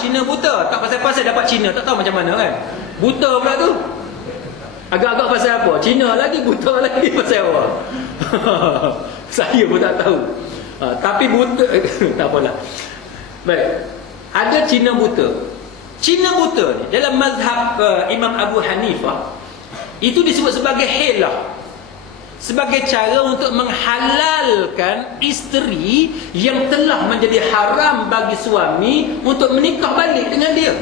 Cina buta. Tak pasal-pasal dapat Cina, tak tahu macam mana kan? Buta pula tu. Agak-agak pasal apa? Cina lagi, buta lagi pasal apa? Saya pun tak tahu. Tapi buta tak apalah. Baik. Ada Cina buta. Cina buta ni dalam mazhab Imam Abu Hanifah itu disebut sebagai hilah, sebagai cara untuk menghalalkan isteri yang telah menjadi haram bagi suami untuk menikah balik dengan dia.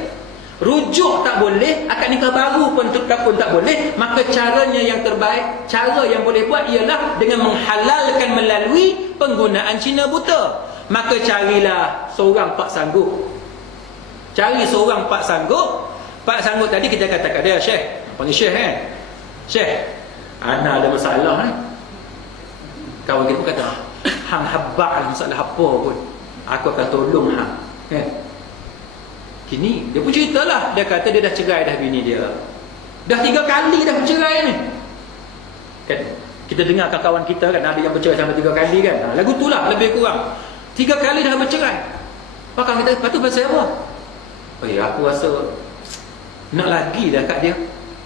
Rujuk tak boleh, akad nikah baru pun tak boleh. Maka caranya yang terbaik, cara yang boleh buat ialah dengan menghalalkan melalui penggunaan Cina buta. Maka carilah seorang pak sanggup. Cari seorang pak sanggup. Pak sanggup tadi kita katakan dia Syekh, panggil Syekh kan? Syekh, ana ada masalah ni. Kawan kita pun kata, hang habaq masalah apa pun, aku akan tolong hang. Kan? Kini dia pun ceritalah, dia kata dia dah cerai dah bini dia. Dah 3 kali dah bercerai ni. Kan kita dengar kawan kita kan ada yang bercerai sampai 3 kali kan. Lagu itulah lebih kurang. 3 kali dah bercerai. Maka kita patut pasal apa? Oh ya, aku rasa nak lagi dah kat dia.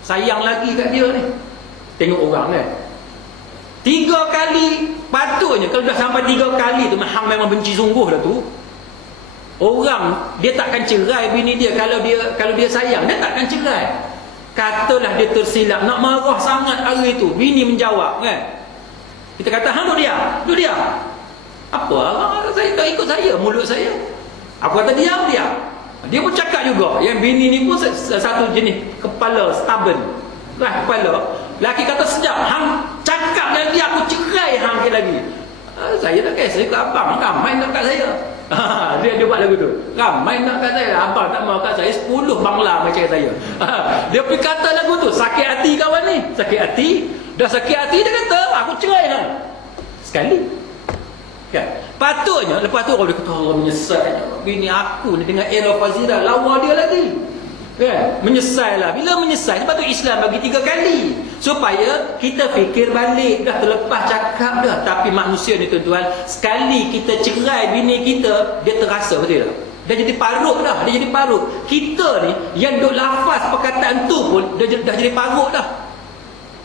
Sayang lagi kat dia ni. Tengok orang kan. 3 kali patutnya kalau dah sampai 3 kali tu hang memang benci sungguh dah tu. Orang dia takkan cerai bini dia kalau dia sayang, dia takkan cerai. Katalah dia tersilap, nak marah sangat hari tu, bini menjawab kan. Kita kata hang duduk dia. Apa? Saya tak ikut saya, mulut saya. Aku kata diam. Dia pun cakap juga, yang bini ni pun satu jenis kepala stubborn. Keras kepala. Laki kata sejak hang cakap lagi aku cerai hang lagi. Saya tak kisah ke abang, ramai nak kat saya. Dia buat lagu tu. Ramai nak kat saya, abang tak mau kat saya 10 bangla macam saya. Dia pergi kata lagu tu, sakit hati kawan ni. Sakit hati. Dah sakit hati dia kata, aku cerai hang. Sekali. Kan? Patutnya lepas tu orang dia kata Allah menyesal. Bini aku ni dengan era Fazira lawa dia lagi. Kan? Menyesal lah. Bila menyesal, sebab tu Islam bagi 3 kali. Supaya kita fikir balik. Dah terlepas cakap dah. Tapi manusia ni tuan-tuan, sekali kita cerai bini kita, dia terasa, betul tak? Dah jadi parut dah. Dia jadi parut. Kita ni yang duk lafaz perkataan tu pun dah jadi parut dah.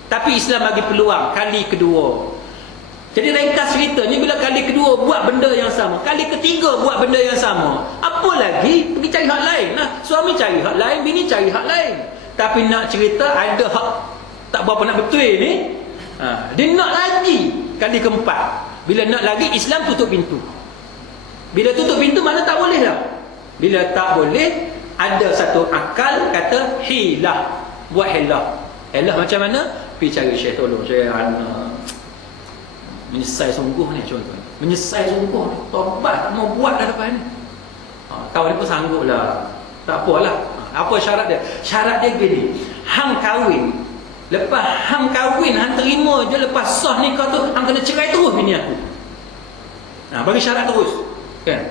Tapi Islam bagi peluang kali kedua. Jadi ringkas ceritanya, bila kali kedua buat benda yang sama, kali ketiga buat benda yang sama, apa lagi? Pergi cari hak lain. Nah, suami cari hak lain, bini cari hak lain. Tapi nak cerita ada hak tak berapa nak betul ni, dia nak lagi kali keempat. Bila nak lagi, Islam tutup pintu. Bila tutup pintu, mana tak boleh lah. Bila tak boleh, ada satu akal kata hilah. Buat hilah. Hilah macam mana? Pergi cari syekh, tolong saya menyesal sungguh ni contoh. Menyesal sungguh ni. Tobat tak mau buat dah depan ni. Kawan ni pun sanggup lah. Tak apalah. Apa syarat dia? Syarat dia gini. Hang kahwin. Lepas hang kahwin, hang terima je lepas sah nikah tu, hang kena cerai terus bini aku. Bagi syarat terus. Kan?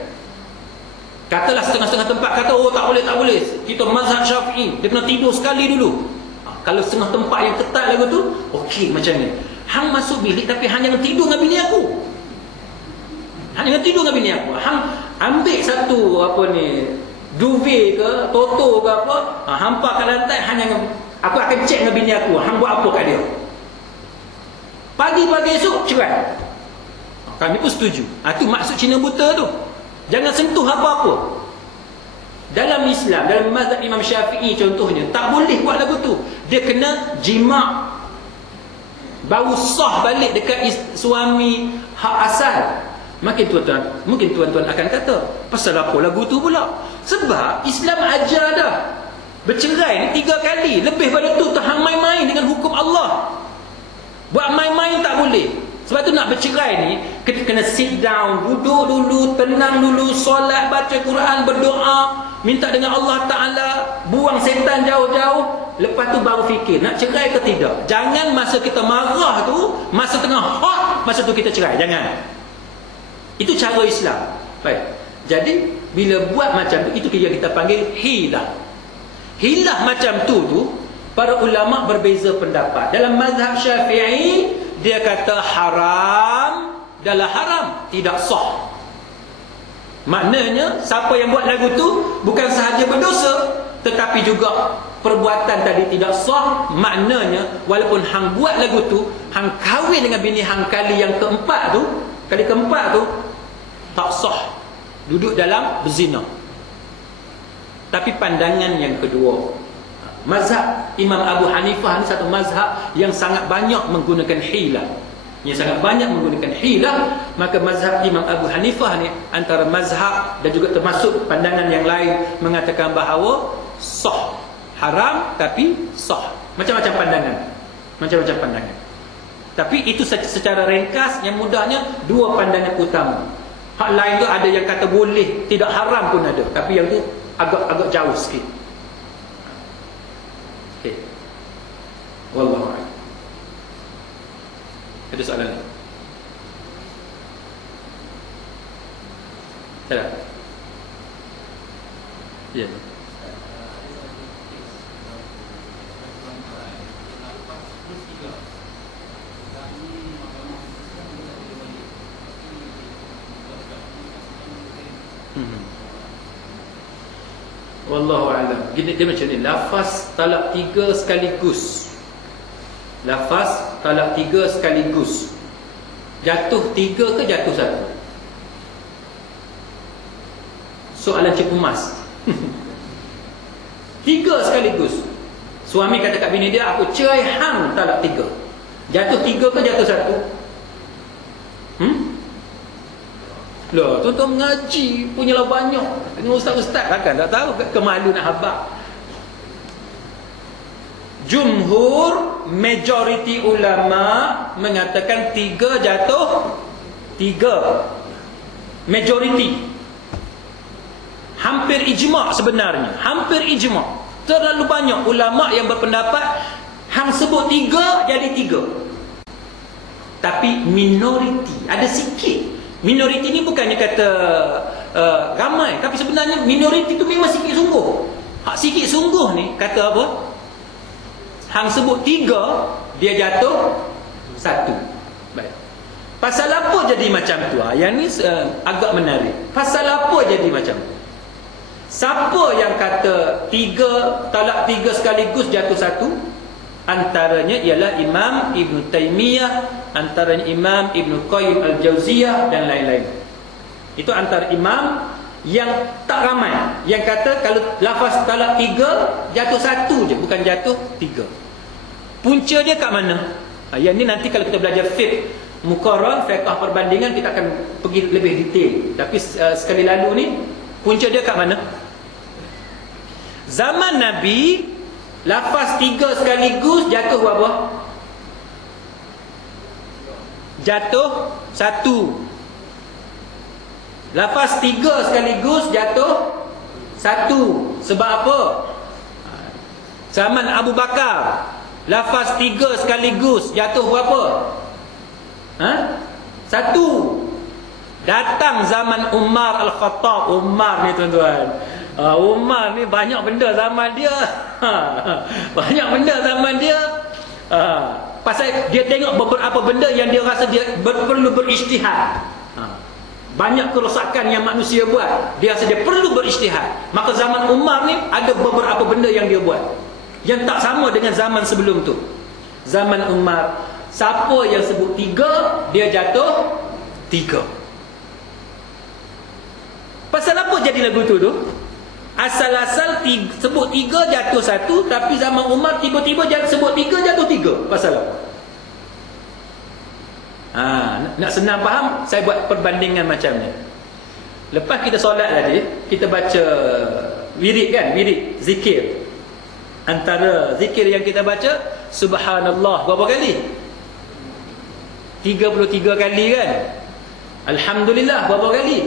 Katalah setengah-setengah tempat kata, oh tak boleh. Kita mazhab Syafi'i. Dia kena tidur sekali dulu. Kalau setengah tempat yang ketat lagu tu, okey macam ni. Hang masuk bilik tapi hang jangan tidur dengan bini aku. Hang jangan tidur dengan bini aku. Hang ambil satu duvet ke, toto ke apa, hampa kat lantai, hang jangan, aku akan cek dengan bini aku, hang buat apa kat dia. Pagi-pagi esok cerai. Kami pun setuju. Itu maksud Cina buta tu. Jangan sentuh apa-apa. Dalam Islam, dalam mazhab Imam Syafi'i contohnya, tak boleh buat lagu tu. Dia kena jima'. Baru sah balik dekat suami hak asal. Mungkin tuan-tuan akan kata, pasal apa lagu tu pula? Sebab Islam ajar dah. Bercerai ni 3 kali. Lebih pada tu, hang main-main dengan hukum Allah. Buat main-main tak boleh. Sebab tu nak bercerai ni, kita kena sit down, duduk dulu, tenang dulu, solat, baca Quran, berdoa, minta dengan Allah Ta'ala, buang setan jauh-jauh. Lepas tu baru fikir, nak cerai ke tidak. Jangan masa kita marah tu, masa tengah hot, masa tu kita cerai. Jangan. Itu cara Islam. Baik. Jadi, bila buat macam tu, itu yang kita panggil hilah. Hilah macam tu, para ulama' berbeza pendapat. Dalam mazhab Syafi'i, dia kata haram, adalah haram, tidak sah. Maknanya, siapa yang buat lagu tu, bukan sahaja berdosa, tetapi juga perbuatan tadi tidak sah. Maknanya walaupun hang buat lagu tu, hang kahwin dengan bini hang kali keempat tu, tak sah, duduk dalam berzina. Tapi pandangan yang kedua, mazhab Imam Abu Hanifah ni satu mazhab yang sangat banyak menggunakan hilah. Maka mazhab Imam Abu Hanifah ni antara mazhab dan juga termasuk pandangan yang lain mengatakan bahawa sah. Haram tapi sah. Macam-macam pandangan. Tapi itu secara ringkas, yang mudahnya 2 pandangan utama. Hak lain tu ada yang kata boleh, tidak haram pun ada. Tapi yang tu agak jauh sikit. Okey. Wallahu a'lam. Ada soalan lagi? Ada? Ya. Wallahu a'lam. Dia macam ni, lafaz talak 3 sekaligus. Jatuh 3 ke jatuh 1? Soalan Cik Pumas. 3 sekaligus. Suami kata kat bini dia, aku cerai hang, talak 3. Jatuh 3 ke jatuh 1? Loh, tuan-tuan mengaji punyalah banyak. Dengan ustaz-ustaz kan tak tahu, kemalu nak habaq. Jumhur, majoriti ulama mengatakan 3 jatuh 3. Majoriti. Hampir ijma' sebenarnya. Terlalu banyak ulama yang berpendapat hang sebut 3 jadi 3. Tapi minoriti, ada sikit Minoriti ni bukannya kata ramai, tapi sebenarnya minoriti tu memang sikit sungguh. Hak sikit sungguh ni kata apa? Hang sebut 3, dia jatuh 1. Baik. Pasal apa jadi macam tu? Yang ni agak menarik. Pasal apa jadi macam tu? Siapa yang kata 3 talak 3 sekaligus jatuh 1? Antaranya ialah Imam Ibn Taymiyah, antaranya Imam Ibn Qayyim Al-Jauziyah dan lain-lain. Itu antara imam yang tak ramai yang kata kalau lafaz talak 3 jatuh 1 je, bukan jatuh 3. Punca dia kat mana? Yang ni nanti kalau kita belajar fiqh muqarrar, fiqh perbandingan, kita akan pergi lebih detail. Tapi sekali lalu ni punca dia kat mana? Zaman Nabi lafaz 3 sekaligus jatuh berapa? Jatuh 1. Lafaz 3 sekaligus jatuh 1. Sebab apa? Zaman Abu Bakar lafaz 3 sekaligus jatuh berapa? 1. Datang zaman Umar Al-Khattab. Umar ni tuan-tuan, Umar ni banyak benda zaman dia. Banyak benda zaman dia. Pasal dia tengok beberapa benda yang dia rasa dia perlu berijtihad. Banyak kerosakan yang manusia buat, dia rasa dia perlu berijtihad. Maka zaman Umar ni ada beberapa benda yang dia buat yang tak sama dengan zaman sebelum tu. Zaman Umar, siapa yang sebut 3, dia jatuh 3. Pasal apa jadi lagu tu? Asal-asal sebut 3 jatuh 1, tapi zaman Umar tiba-tiba sebut 3 jatuh 3. Pasal apa? Nak senang faham, saya buat perbandingan macam ni. Lepas kita solat tadi, kita baca wirid kan, wirid zikir. Antara zikir yang kita baca, subhanallah berapa kali? 33 kali kan? Alhamdulillah berapa kali?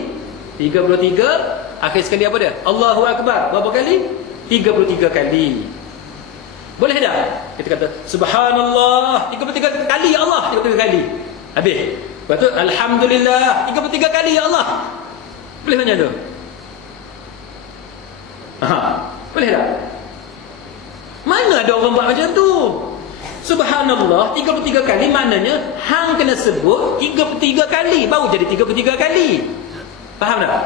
33. Akhir sekali apa dia? Allahu Akbar berapa kali? 33 kali. Boleh tak? Kita kata subhanallah 33 kali, ya Allah 33 kali. Habis. Lepas tu alhamdulillah 33 kali, ya Allah. Boleh macam tu? Boleh tak? Mana ada orang buat macam tu? Subhanallah 33 kali, maknanya hang kena sebut 33 kali baru jadi 33 kali. Faham tak?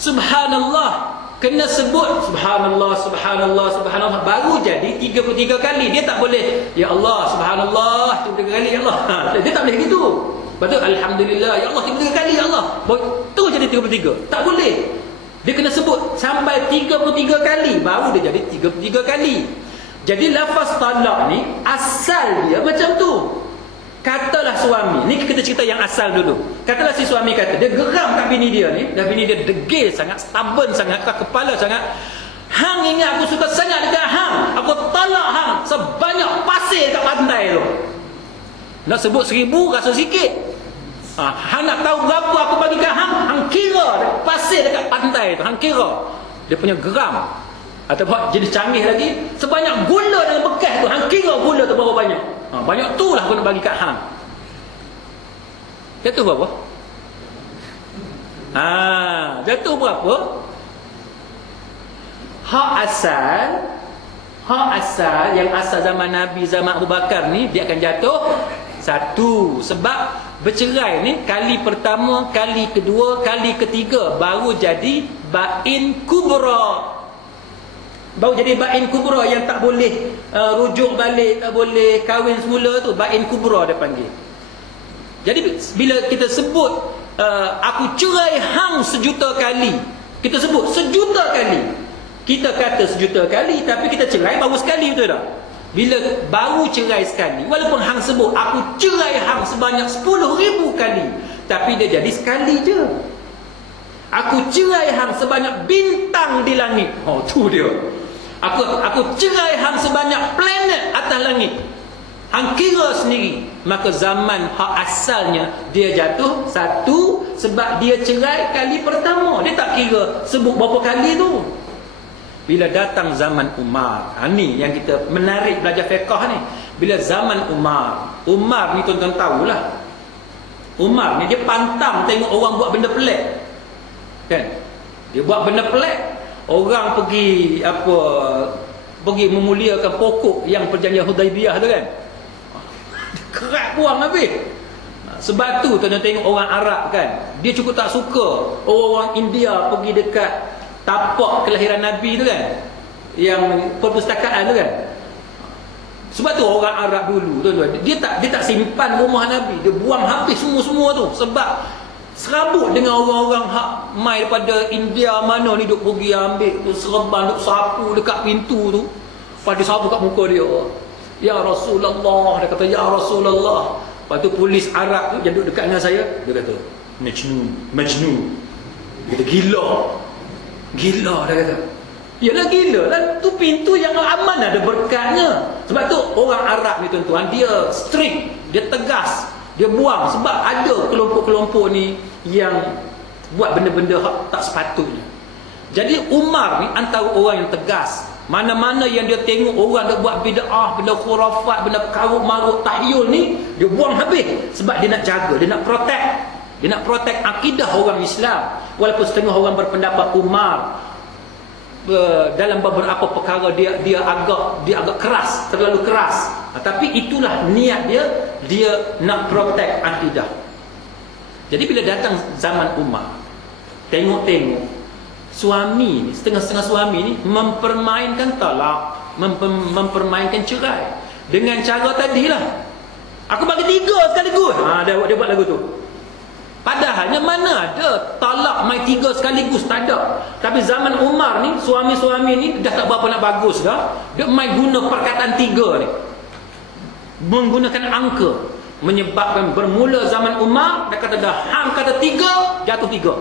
Subhanallah kena sebut subhanallah, subhanallah, subhanallah baru jadi 33 kali. Dia tak boleh ya Allah subhanallah 33 kali ya Allah. Dia tak boleh gitu. Lepas tu alhamdulillah ya Allah 33 kali ya Allah. Tu jadi 33. Tak boleh. Dia kena sebut sampai 33 kali baru dia jadi 33 kali. Jadi lafaz talak ni asal dia macam tu. Katalah suami, ni kita cerita yang asal dulu. Katalah si suami kata, dia geram kat bini dia ni, dah bini dia degil sangat, stubborn sangat, kepala sangat. Hang ingat aku suka sangat dekat hang, aku talak hang sebanyak pasir kat pantai tu. Nak sebut 1000 rasa sikit. Hang nak tahu berapa aku bagi kat hang, hang kira pasir dekat pantai tu, hang kira. Dia punya geram. Atau buat jenis canggih lagi, sebanyak gula dalam bekas tu, hang kira gula tu berapa banyak. Banyak tu lah aku nak bagi kat hang. Jatuh berapa? Jatuh berapa? Hak asal yang asal zaman Nabi, zaman Abu Bakar ni, dia akan jatuh 1. Sebab bercerai ni kali pertama, kali kedua, kali ketiga baru jadi bain kubra. Baru jadi bain kubra yang tak boleh rujuk balik, tak boleh kahwin semula tu, bain kubra dia panggil. Jadi bila kita sebut aku cerai hang 1,000,000 kali, kita sebut 1,000,000 kali, kita kata 1,000,000 kali, tapi kita cerai baru sekali, betul tak? Bila baru cerai sekali, walaupun hang sebut aku cerai hang sebanyak 10,000 kali, tapi dia jadi sekali je. Aku cerai hang sebanyak bintang di langit. Tu dia. Aku cerai hang sebanyak planet atas langit. Hang kira sendiri. Maka zaman hak asalnya dia jatuh 1 sebab dia cerai kali pertama. Dia tak kira sebut berapa kali tu. Bila datang zaman Umar, ni yang kita menarik belajar fiqh ni. Bila zaman Umar ni tuan-tuan tahulah, Umar ni dia pantang tengok orang buat benda pelik. Kan? Dia buat benda pelik, orang pergi pergi memuliakan pokok yang perjanjian Hudaibiyah tu kan. Kerat buang habis. Sebab tu tuan tengok orang Arab kan, dia cukup tak suka orang-orang India pergi dekat tapak kelahiran Nabi tu kan, yang perpustakaan tu kan. Sebab tu orang Arab dulu tuan-tuan, dia tak simpan rumah Nabi, dia buang habis semua-semua tu. Sebab serabut dengan orang-orang hak mai daripada India mana ni duk pergi ambil tu serban, duk sapu dekat pintu tu. Lepas dia sapu kat muka dia, ya Rasulullah, dia kata ya Rasulullah. Lepas tu polis Arab tu yang duduk dekat dengan saya, dia kata Majnun. Dia kata gila dia kata. Yalah gila lah, tu pintu yang aman, ada berkatnya. Sebab tu orang Arab ni tuan-tuan, dia strict, dia tegas, dia buang. Sebab ada kelompok-kelompok ni yang buat benda-benda tak sepatutnya. Jadi Umar ni antara orang yang tegas. Mana-mana yang dia tengok orang dia buat bid'ah, benda khurafat, benda karut marut, tahyul ni, dia buang habis. Sebab dia nak jaga, dia nak protect. Dia nak protect akidah orang Islam. Walaupun setengah orang berpendapat Umar dalam beberapa perkara dia agak keras, terlalu keras. Tapi itulah niat dia nak protect akidah. Jadi bila datang zaman Umar, tengok suami ni, setengah-setengah suami ni mempermainkan talak, mempermainkan cerai dengan cara tadilah, aku bagi 3 sekaligus. Dia buat lagu tu. Padahalnya mana ada talak mai 3 sekaligus, tak ada. Tapi zaman Umar ni, suami-suami ni dah tak berapa nak bagus dah. Dia mai guna perkataan 3 ni, menggunakan angka, menyebabkan bermula zaman Umar, dia kata dah hang kata 3, jatuh 3.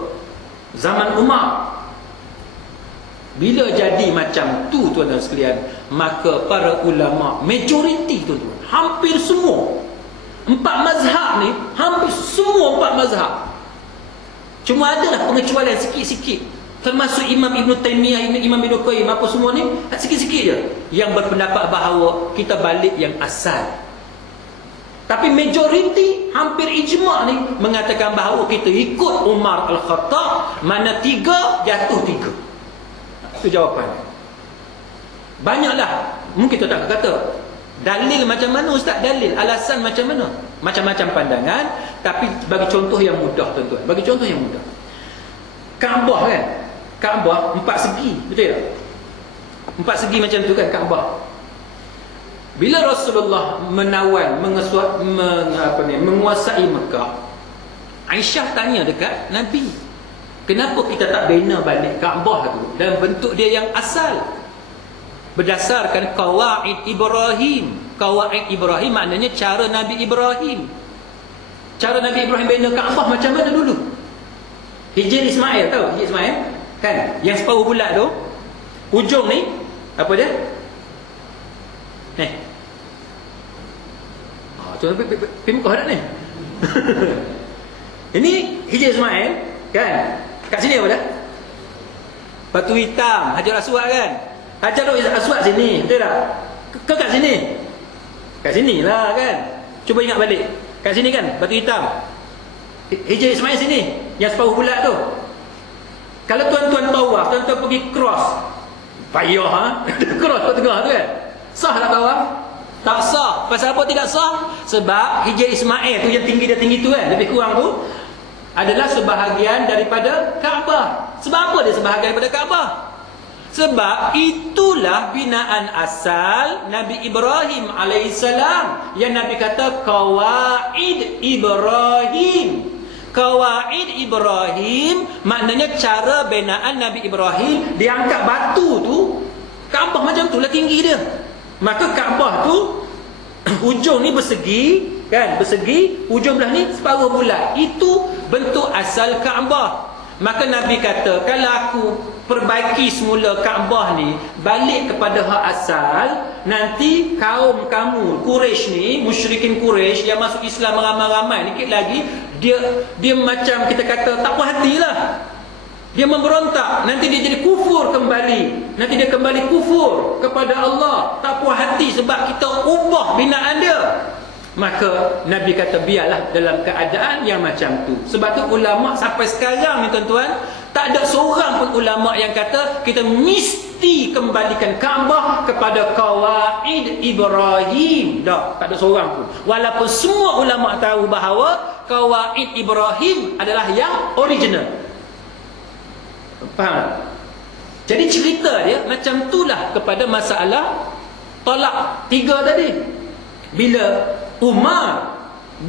Zaman Umar. Bila jadi macam tu tuan-tuan sekalian, maka para ulama majoriti tuan-tuan, hampir semua 4 mazhab ni, hampir semua 4 mazhab, cuma adalah pengecualian sikit-sikit, termasuk Imam Ibn Taymiyah, Imam Ibn Qayyim, apa semua ni sikit-sikit je yang berpendapat bahawa kita balik yang asal. Tapi majoriti, hampir ijma' ni mengatakan bahawa kita ikut Umar Al-Khattab, mana 3 jatuh 3. Itu jawapan. Banyaklah. Mungkin kita tak kata dalil macam mana ustaz, dalil, alasan macam mana, macam-macam pandangan. Tapi bagi contoh yang mudah tuan-tuan, bagi contoh yang mudah, Kaabah kan, Kaabah 4 segi, betul tak? 4 segi macam tu kan Kaabah. Bila Rasulullah menawan menguasai Mekah, Aisyah tanya dekat Nabi, kenapa kita tak bina balik Kaabah tu dalam bentuk dia yang asal, berdasarkan qawaid Ibrahim. Qawaid Ibrahim maknanya cara Nabi Ibrahim. Cara Nabi Ibrahim bina Kaabah macam mana dulu? Hijr Ismail, tahu Hijr Ismail kan, yang separuh bulat tu, hujung ni apa dia? Tuan pergi muka dah ni. Ini Hijr Ismail kan, kat sini apa dah? Batu hitam, Hajar Aswad kan. Hajar Aswad sini, betul tak? Ke kat sini? Kat sini lah kan. Cuba ingat balik. Kat sini kan, batu hitam. Hijr Ismail sini, yang separuh bulat tu. Kalau tuan-tuan tawaf, tuan-tuan pergi cross, payah cross kat tengah tu kan. Sah tak tawaf? Tak sah. Pasal apa tidak sah? Sebab Hijr Ismail tu yang tinggi dia tinggi tu kan, lebih kurang tu, adalah sebahagian daripada Kaabah. Sebab apa dia sebahagian daripada Kaabah? Sebab itulah binaan asal Nabi Ibrahim alaihissalam, yang Nabi kata qawaid Ibrahim. Qawaid Ibrahim maknanya cara binaan Nabi Ibrahim. Dia angkat batu tu, Kaabah macam tu lah tinggi dia. Maka Kaabah tu hujung ni bersegi kan, bersegi, hujung belah ni separuh bulat. Itu bentuk asal Kaabah. Maka Nabi kata, kalau aku perbaiki semula Kaabah ni balik kepada hak asal, nanti kaum kamu Quraisy ni, musyrikin Quraisy yang masuk Islam ramai-ramai, dikit lagi dia macam kita kata tak puas hatilah. Dia memberontak, nanti dia jadi kufur kembali. Nanti dia kembali kufur kepada Allah, tak puas hati sebab kita ubah binaan dia. Maka Nabi kata biarlah dalam keadaan yang macam tu. Sebab tu ulama sampai sekarang ni tuan-tuan, tak ada seorang pun ulama yang kata kita mesti kembalikan Kaabah kepada qawaid Ibrahim. Tak ada seorang pun. Walaupun semua ulama tahu bahawa qawaid Ibrahim adalah yang original. Faham? Jadi cerita dia macam itulah kepada masalah talak 3 tadi. Bila Umar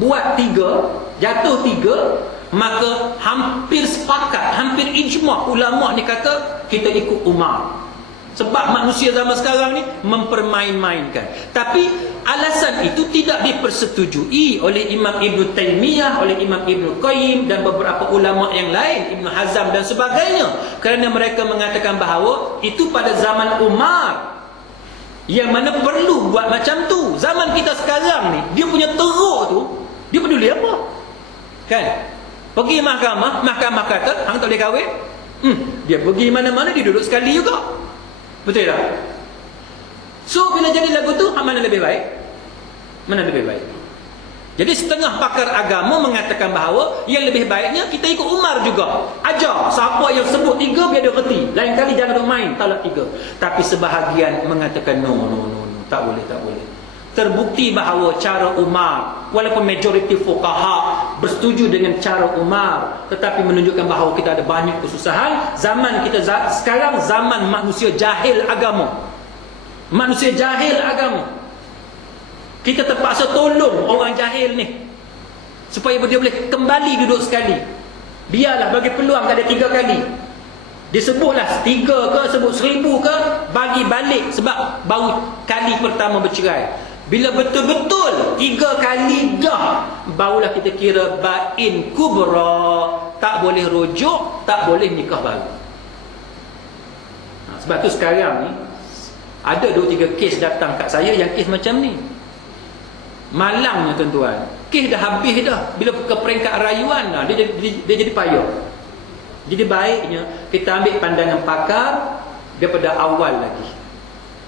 buat 3, jatuh 3, maka hampir sepakat, hampir ijma' ulama' ni kata kita ikut Umar. Sebab manusia zaman sekarang ni mempermain-mainkan. Tapi alasan itu tidak dipersetujui oleh Imam Ibn Taymiyah, oleh Imam Ibn Qayyim dan beberapa ulama' yang lain, Ibn Hazm dan sebagainya. Kerana mereka mengatakan bahawa itu pada zaman Umar, yang mana perlu buat macam tu. Zaman kita sekarang ni, dia punya teruk tu, dia peduli apa? Kan? Pergi mahkamah, mahkamah kata hang tak boleh kahwin. Dia pergi mana-mana, dia duduk sekali juga. Betul tak? So bila jadi lagu tu, mana lebih baik? Mana lebih baik? Jadi setengah pakar agama mengatakan bahawa yang lebih baiknya kita ikut Umar juga. Ajar siapa yang sebut 3 biar dia reti. Lain kali jangan duk main talak 3. Tapi sebahagian mengatakan no, tak boleh. Terbukti bahawa cara Umar, walaupun majoriti fuqaha bersetuju dengan cara Umar, tetapi menunjukkan bahawa kita ada banyak kesusahan. Zaman kita sekarang zaman manusia jahil agama. Manusia jahil agama. Kita terpaksa tolong orang jahil ni supaya dia boleh kembali duduk sekali. Biarlah bagi peluang ada 3 kali. Disebutlah 3 ke, sebut 1000 ke, bagi balik sebab baru kali pertama bercerai. Bila betul-betul 3 kali dah, barulah kita kira bain kubra, tak boleh rujuk, tak boleh nikah baru. Sebab tu sekarang ni ada 2-3 kes datang kat saya yang kes macam ni. Malangnya tuan-tuan, kes dah habis dah. Bila ke peringkat rayuan dah, dia jadi payah. Jadi baiknya kita ambil pandangan pakar daripada awal lagi.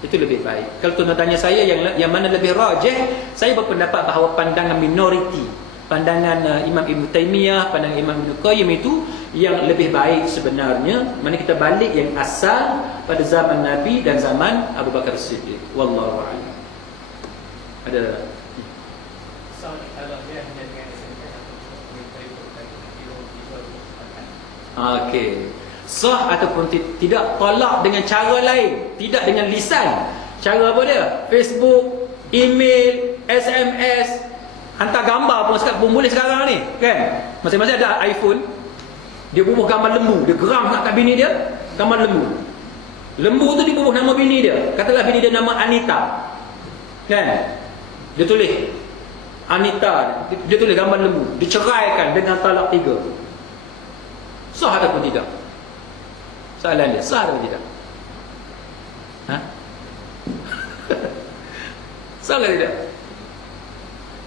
Itu lebih baik. Kalau tuan tanya saya yang mana lebih rajih, saya berpendapat bahawa pandangan minoriti, pandangan Imam Ibn Taymiyah, pandangan Imam Ibn Qayyim itu yang lebih baik sebenarnya. Mana kita balik yang asal pada zaman Nabi dan zaman Abu Bakar Siddiq. Wallahu a'lam. Ada okey. Sah ataupun tidak, talak dengan cara lain, tidak dengan lisan. Cara apa dia? Facebook, email, SMS, hantar gambar pun boleh sekarang ni, kan? Masing-masing ada iPhone. Dia bubuh gambar lembu, dia geram kat bini dia, gambar lembu. Lembu tu dia bubuh nama bini dia. Katalah bini dia nama Anita. Kan? Dia tulis Anita, dia tulis gambar lembu, diceraikan dengan talak 3. Sah ataupun tidak? Soalan dia, sah atau tidak? Sah atau tidak?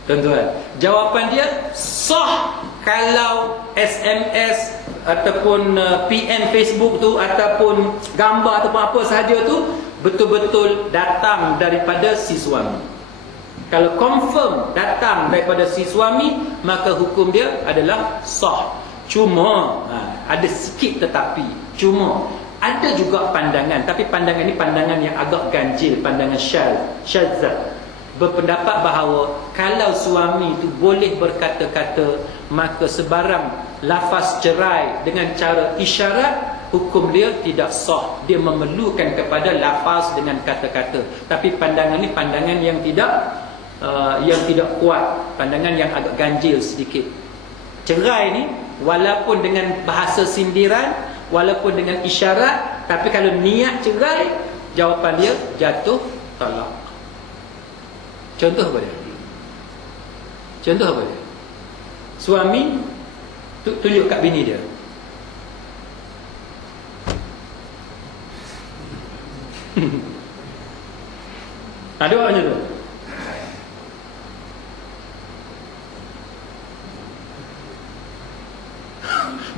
Tuan-tuan, jawapan dia sah kalau SMS ataupun PM Facebook tu, ataupun gambar ataupun apa sahaja tu betul-betul datang daripada si suami. Kalau confirm datang daripada si suami, maka hukum dia adalah sah. Cuma ada sikit tetapi, cuma ada juga pandangan, tapi pandangan ni pandangan yang agak ganjil, pandangan syadzah, berpendapat bahawa kalau suami itu boleh berkata-kata, maka sebarang lafaz cerai dengan cara isyarat, hukum dia tidak sah. Dia memerlukan kepada lafaz dengan kata-kata. Tapi pandangan ni pandangan yang tidak kuat, pandangan yang agak ganjil sedikit. Cerai ni walaupun dengan bahasa sindiran, walaupun dengan isyarat, tapi kalau niat cerai, jawapan dia jatuh talak. Contoh apa dia? Contoh apa dia? Suami tunjuk kat bini dia, ada macam tu.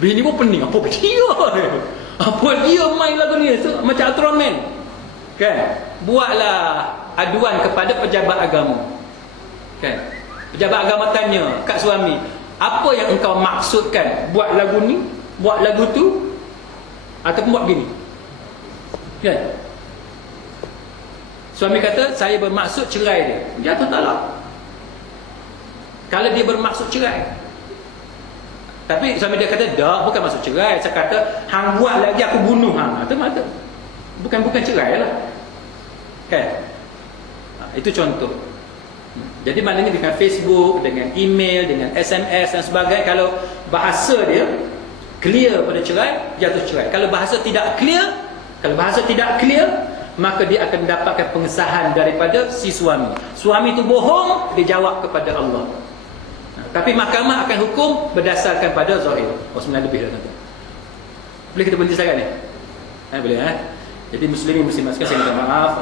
Bini pun pening. Apa dia main lagu ni macam Ultraman, kan? Buatlah aduan kepada pejabat agama, kan? Pejabat agama tanya kat suami, apa yang engkau maksudkan buat lagu ni, buat lagu tu, ataupun buat gini? Kan? Suami kata, saya bermaksud cerai dia. Jatuh talak. Kalau dia bermaksud cerai. Tapi suami dia kata, dah, bukan maksud cerai. Saya kata, hang buat lagi aku bunuh hang. Itu mata. Bukan cerai lah. Kan? Itu contoh. Jadi maknanya dengan Facebook, dengan email, dengan SMS dan sebagainya, kalau bahasa dia clear pada cerai, jatuh cerai. Kalau bahasa tidak clear, maka dia akan mendapatkan pengesahan daripada si suami. Suami itu bohong, dia jawab kepada Allah. Tapi mahkamah akan hukum berdasarkan pada zahir. 9 lebih dah kata. Boleh kita berhenti setakat ni? Boleh Jadi muslimin muslimat sekalian, saya minta maaf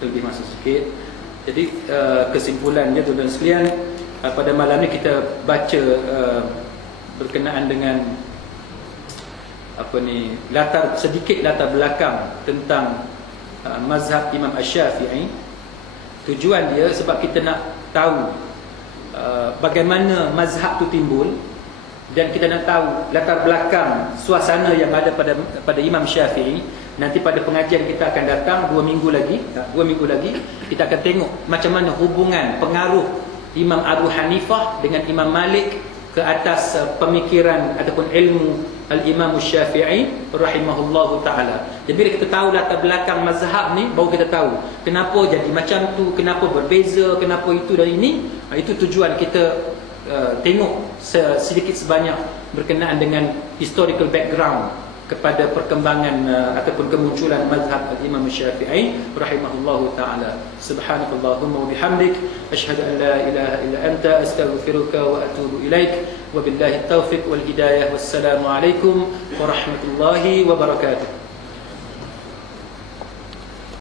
lebih masuk sikit. Jadi kesimpulannya tuan-tuan sekalian, pada malam ni kita baca berkenaan dengan sedikit latar belakang tentang mazhab Imam Asy-Syafi'i. Tujuan dia sebab kita nak tahu bagaimana mazhab tu timbul, dan kita nak tahu latar belakang suasana yang ada pada Imam Syafi'i. Nanti pada pengajian kita akan datang 2 minggu lagi kita akan tengok macam mana hubungan pengaruh Imam Abu Hanifah dengan Imam Malik ke atas pemikiran ataupun ilmu Al-Imam Syafi'i rahimahullahu ta'ala. Jadi bila kita tahu latar belakang mazhab ni, baru kita tahu kenapa jadi macam tu, kenapa berbeza, kenapa itu dan ini. Itu tujuan kita tengok sedikit sebanyak berkenaan dengan historical background kepada perkembangan ataupun kemunculan mazhab Al-Imam Syafi'i rahimahullahu ta'ala. Subhanakallahumma wa bihamdik, asyhadu an la ilaha illa anta, astaghfiruka wa atubu ilaik. Wabillahi taufiq wal hidayah. Wassalamu alaikum warahmatullahi wabarakatuh.